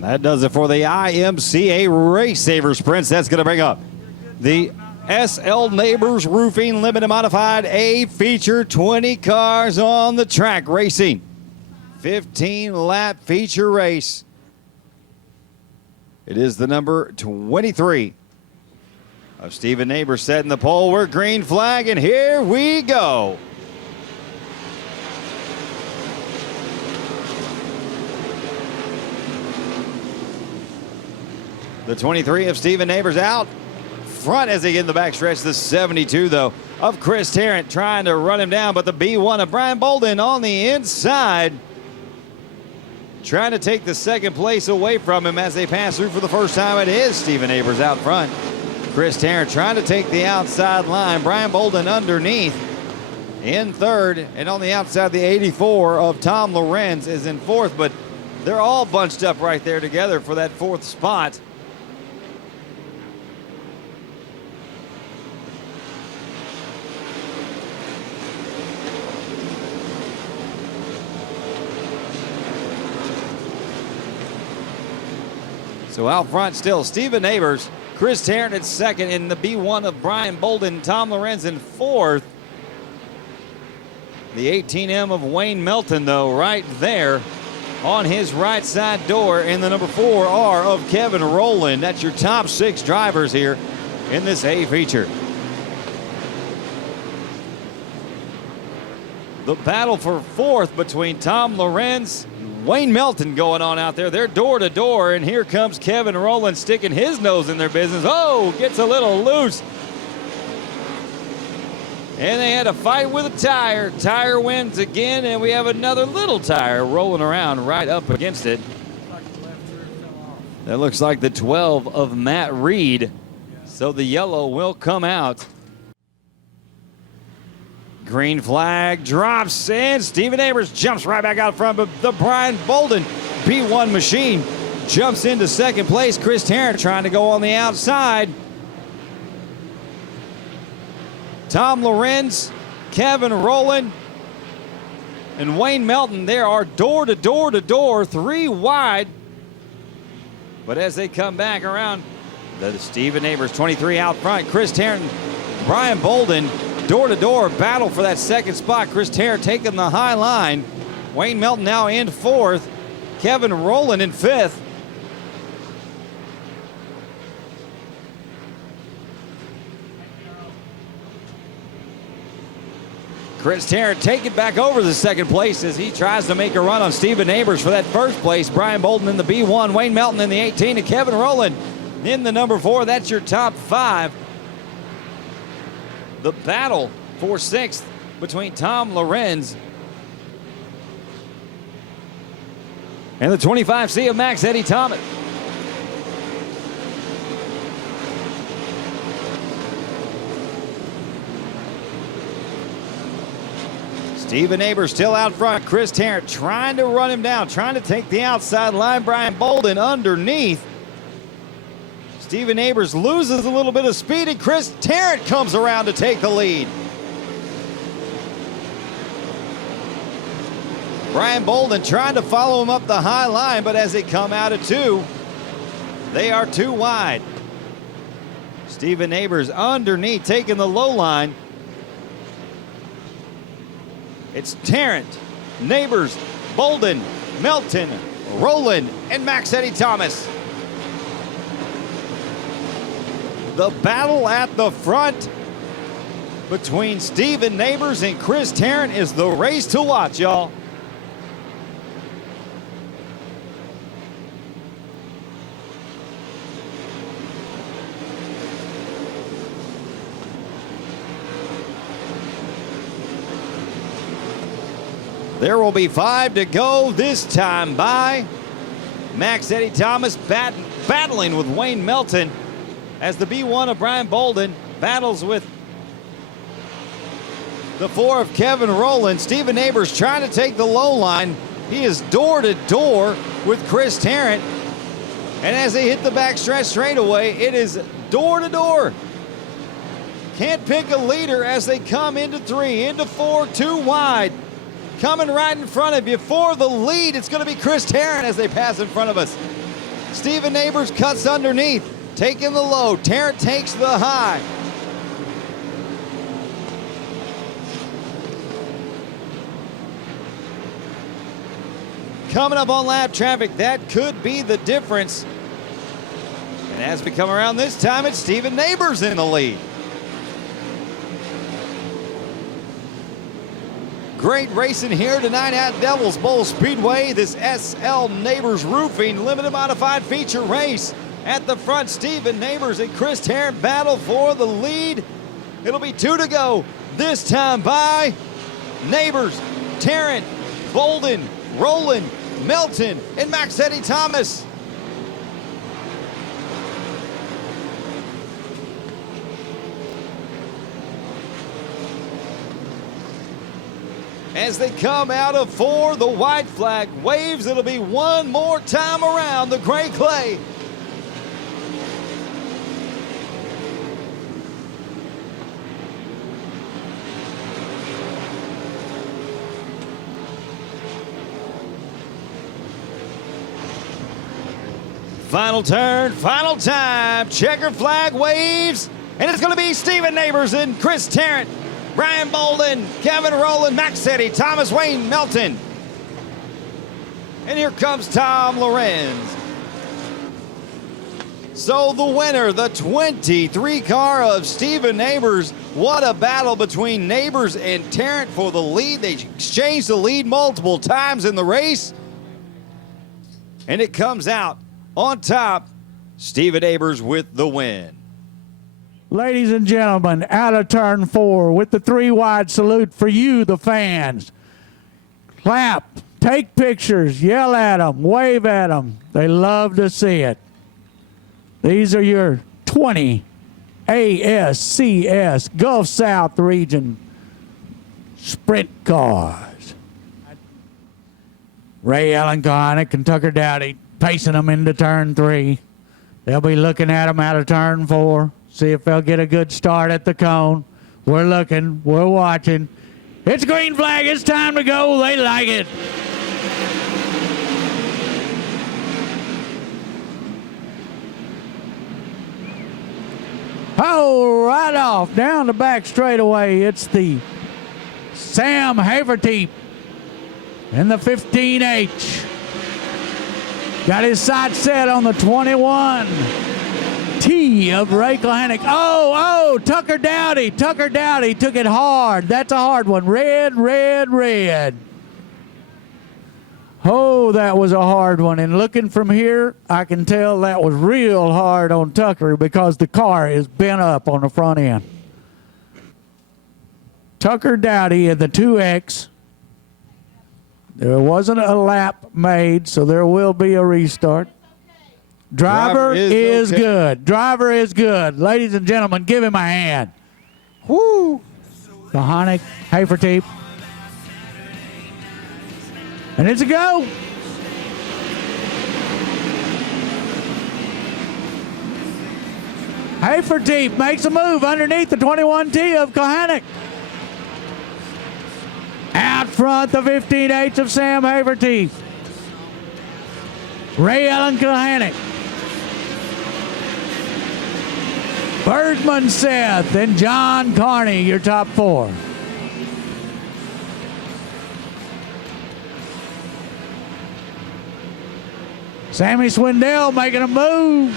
That does it for the IMCA Race Saver Sprints. That's going to bring up the SL Neighbors Roofing Limited Modified A feature. 20 cars on the track racing. 15-lap feature race. It is the number 23 of Stephen Neighbors setting the pole. We're green flag, and here we go. The 23 of Stephen Neighbors out front as they get in the backstretch. The 72, though, of Chris Tarrant trying to run him down, but the B1 of Brian Bolden on the inside trying to take the second place away from him as they pass through for the first time. It is Stephen Neighbors out front. Chris Tarrant trying to take the outside line. Brian Bolden underneath in third, and on the outside, the 84 of Tom Lorenz is in fourth, but they're all bunched up right there together for that fourth spot. So out front still, Stephen Neighbors, Chris Tarrant in second, in the B1 of Brian Bolden, Tom Lorenz in fourth. The 18M of Wayne Melton, though, right there on his right side door. And the number 4R of Kevin Rowland. That's your top 6 drivers here in this A feature. The battle for fourth between Tom Lorenz, Wayne Melton going on out there. They're door to door, and here comes Kevin Rowland sticking his nose in their business. Oh, gets a little loose. And they had a fight with a tire. Tire wins again, and we have another little tire rolling around right up against it. That looks like the 12 of Matt Reed. So the yellow will come out. Green flag drops, and Stephen Neighbors jumps right back out front, but the Brian Bolden B1 machine jumps into second place. Chris Tarrant trying to go on the outside. Tom Lorenz, Kevin Rowland, and Wayne Melton. There are door to door to door, 3 wide. But as they come back around, the Stephen Neighbors 23 out front. Chris Tarrant, Brian Bolden, door-to-door battle for that second spot. Chris Tarrant taking the high line. Wayne Melton now in fourth. Kevin Rowland in fifth. Chris Tarrant taking back over the second place as he tries to make a run on Stephen Neighbors for that first place. Brian Bolden in the B1, Wayne Melton in the 18, and Kevin Rowland in the number 4. That's your top 5. The battle for 6th between Tom Lorenz and the 25C of Max Eddie Thomas. Stephen Neighbors still out front. Chris Tarrant trying to run him down, trying to take the outside line. Brian Bolden underneath. Stephen Neighbors loses a little bit of speed, and Chris Tarrant comes around to take the lead. Brian Bolden trying to follow him up the high line, but as they come out of 2, they are 2 wide. Stephen Neighbors underneath, taking the low line. It's Tarrant, Neighbors, Bolden, Melton, Rowland, and Max Eddie Thomas. The battle at the front between Stephen Neighbors and Chris Tarrant is the race to watch, y'all. There will be 5 to go this time by. Max Eddie Thomas battling with Wayne Melton as the B1 of Brian Bolden battles with the 4 of Kevin Rowland. Stephen Neighbors trying to take the low line. He is door to door with Chris Tarrant. And as they hit the backstretch straightaway, it is door to door. Can't pick a leader as they come into 3, into 4, 2 wide. Coming right in front of you for the lead, it's going to be Chris Tarrant as they pass in front of us. Steven Neighbors cuts underneath, taking the low. Tarrant takes the high. Coming up on lap traffic, that could be the difference. And as we come around this time, it's Steven Neighbors in the lead. Great racing here tonight at Devil's Bowl Speedway. This SL Neighbors Roofing limited modified feature race. At the front, Steven Neighbors and Chris Tarrant battle for the lead. It'll be 2 to go. This time by Neighbors, Tarrant, Bolden, Rowland, Melton, and Mesquite Thomas. As they come out of 4, the white flag waves. It'll be one more time around the gray clay. Final turn, final time. Checker flag waves, and it's going to be Steven Neighbors and Chris Tarrant, Brian Bolden, Kevin Rowland, Mesquite, Thomas Wayne Melton. And here comes Tom Lorenz. So the winner, the 23 car of Steven Neighbors. What a battle between Neighbors and Tarrant for the lead. They exchanged the lead multiple times in the race. And it comes out on top, Steven Neighbors with the win. Ladies and gentlemen, out of turn 4 with the 3 wide salute for you, the fans. Clap, take pictures, yell at them, wave at them. They love to see it. These are your 20 ASCS Gulf South region sprint cars. Ray Allen Connick and Tucker Dowdy pacing them into turn 3. They'll be looking at them out of turn 4. See if they'll get a good start at the cone. We're looking. We're watching. It's green flag. It's time to go. They like it. Oh, right off down the back straightaway. It's the Sam Haverteep in the 15H. Got his sights set on the 21T of Ray Kohanic. Oh, Tucker Dowdy. Tucker Dowdy took it hard. That's a hard one. Red, red, red. Oh, that was a hard one. And looking from here, I can tell that was real hard on Tucker because the car is bent up on the front end. Tucker Dowdy in the 2X. There wasn't a lap made, so there will be a restart. Driver is okay. Good. Driver is good. Ladies and gentlemen, give him a hand. Woo! Kohanic, Haverteep. And it's a go. Haverteep makes a move underneath the 21T of Kohanic. Out front, the 15H of Sam Haverteep. Ray Allen Kohanic. Bergman Seth and John Carney, your top 4. Sammy Swindell making a move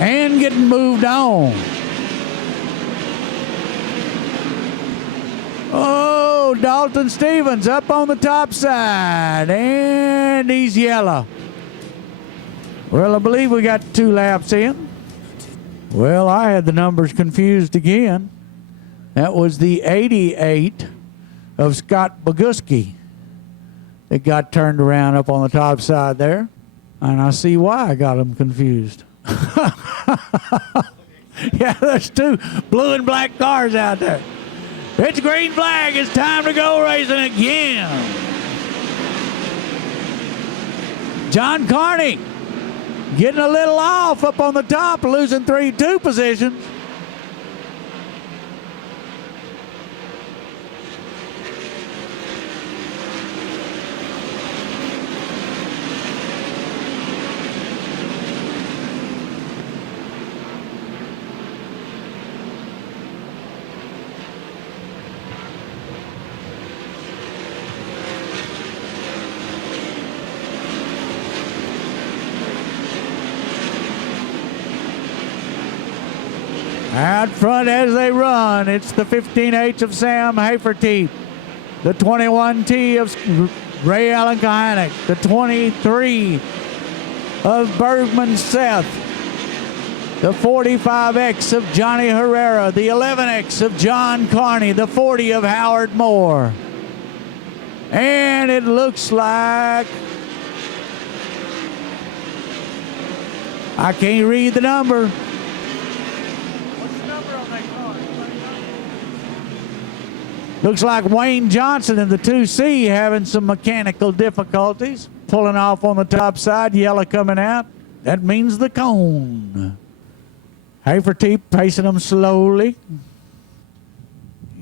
and getting moved on. Oh, Dalton Stevens up on the top side, and he's yellow. Well, I believe we got 2 laps in. Well, I had the numbers confused again. That was the 88 of Scott Boguski that got turned around up on the top side there. And I see why I got them confused. Yeah, there's 2 blue and black cars out there. It's green flag. It's time to go racing again. John Carney getting a little off up on the top, losing 3-2 positions. Out front as they run, it's the 15H of Sam Hafertepe, the 21T of Ray Allen Kahanick, the 23 of Bergman Seth, the 45X of Johnny Herrera, the 11X of John Carney, the 40 of Howard Moore. And it looks like, I can't read the number. What's the number on that car? Looks like Wayne Johnson in the 2C having some mechanical difficulties. Pulling off on the top side, yellow coming out. That means the cone. Hafertepe pacing them slowly.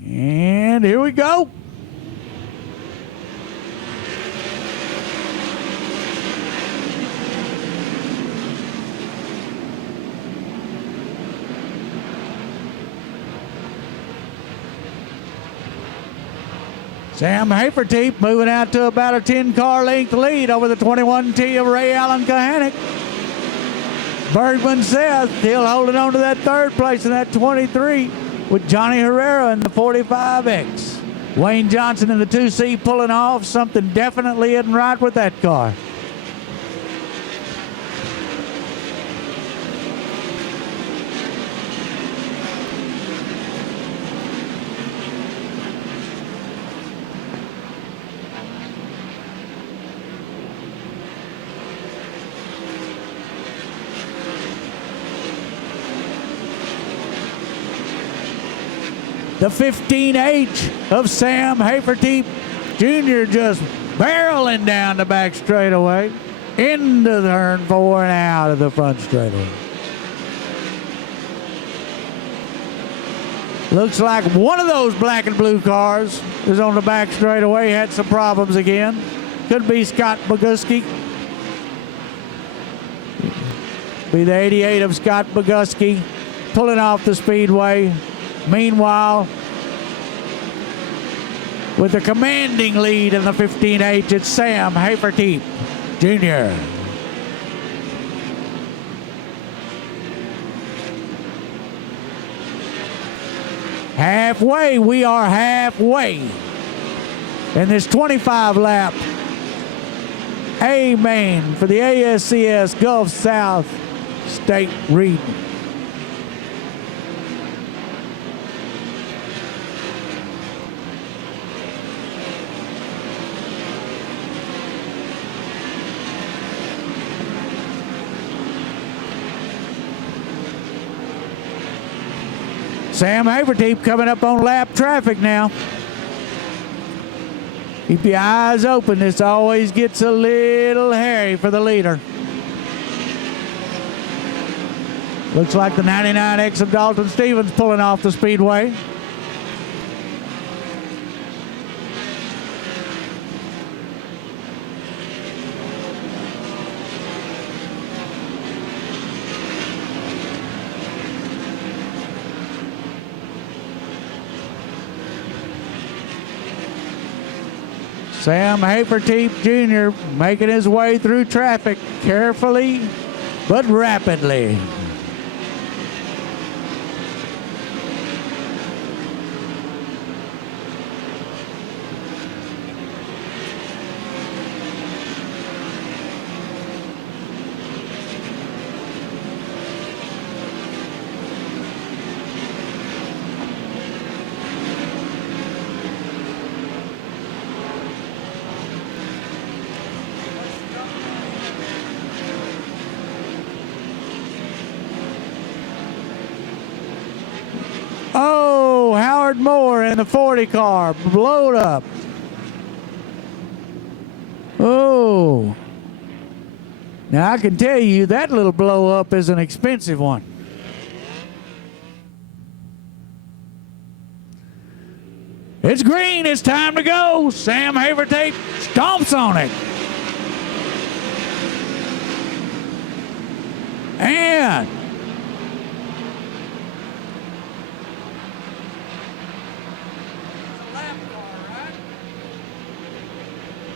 And here we go. Sam Hafertepe moving out to about a 10-car length lead over the 21T of Ray Allen Kahanick. Bergman Seth still holding on to that third place in that 23 with Johnny Herrera in the 45X. Wayne Johnson in the 2C pulling off. Something definitely isn't right with that car. The 15H of Sam Hafertepe Jr. just barreling down the back straightaway into the turn 4 and out of the front straightaway. Looks like one of those black and blue cars is on the back straightaway. Had some problems again. Could be Scott Boguski. Be the 88 of Scott Boguski pulling off the speedway. Meanwhile, with the commanding lead in the 15H, it's Sam Hafertepe Jr. Halfway, we are halfway in this 25-lap A main for the ASCS Gulf South State Region. Sam Hafertepe coming up on lap traffic now. Keep your eyes open. This always gets a little hairy for the leader. Looks like the 99X of Dalton Stevens pulling off the speedway. Sam Hafertepe Jr. making his way through traffic carefully but rapidly. Oh, Howard Moore in the 40 car, blowed up. Oh. Now I can tell you that little blow up is an expensive one. It's green, it's time to go. Sam Hafertepe stomps on it. And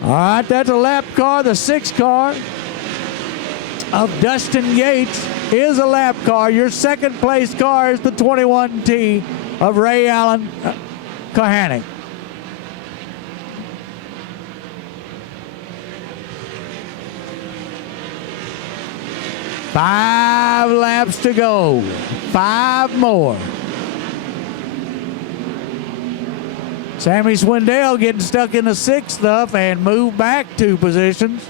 all right, that's a lap car, the 6 car. of Dustin Yates is a lap car. Your second place car is the 21T of Ray Allen Kohanic. Five laps to go. 5 more. Sammy Swindell getting stuck in the 6th stuff and moved back 2 positions.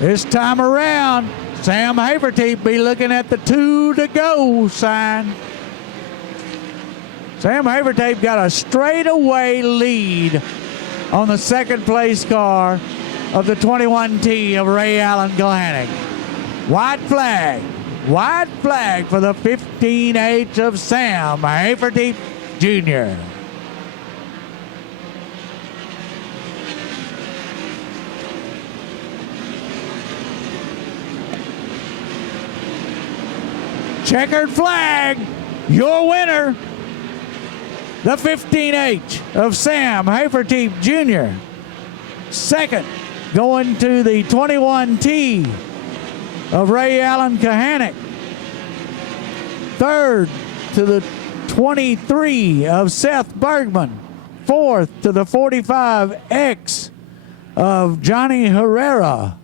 This time around, Sam Haverty be looking at the 2 to go sign. Sam Haverty got a straightaway lead on the second place car of the 21T of Ray Allen Kohanic. White flag for the 15H of Sam Haverty Jr. Checkered flag, your winner, the 15H of Sam Haverty Jr. Second, going to the 21T of Ray Allen Kohanic. Third, to the 23 of Seth Bergman. Fourth, to the 45X of Johnny Herrera.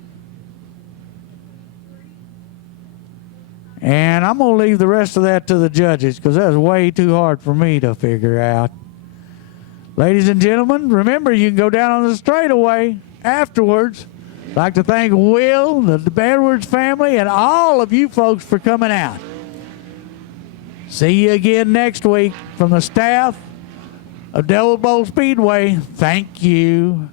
And I'm going to leave the rest of that to the judges because that's way too hard for me to figure out. Ladies and gentlemen, remember you can go down on the straightaway afterwards. I'd like to thank Will, the Edwards family, and all of you folks for coming out. See you again next week from the staff of Bowl Speedway. Thank you.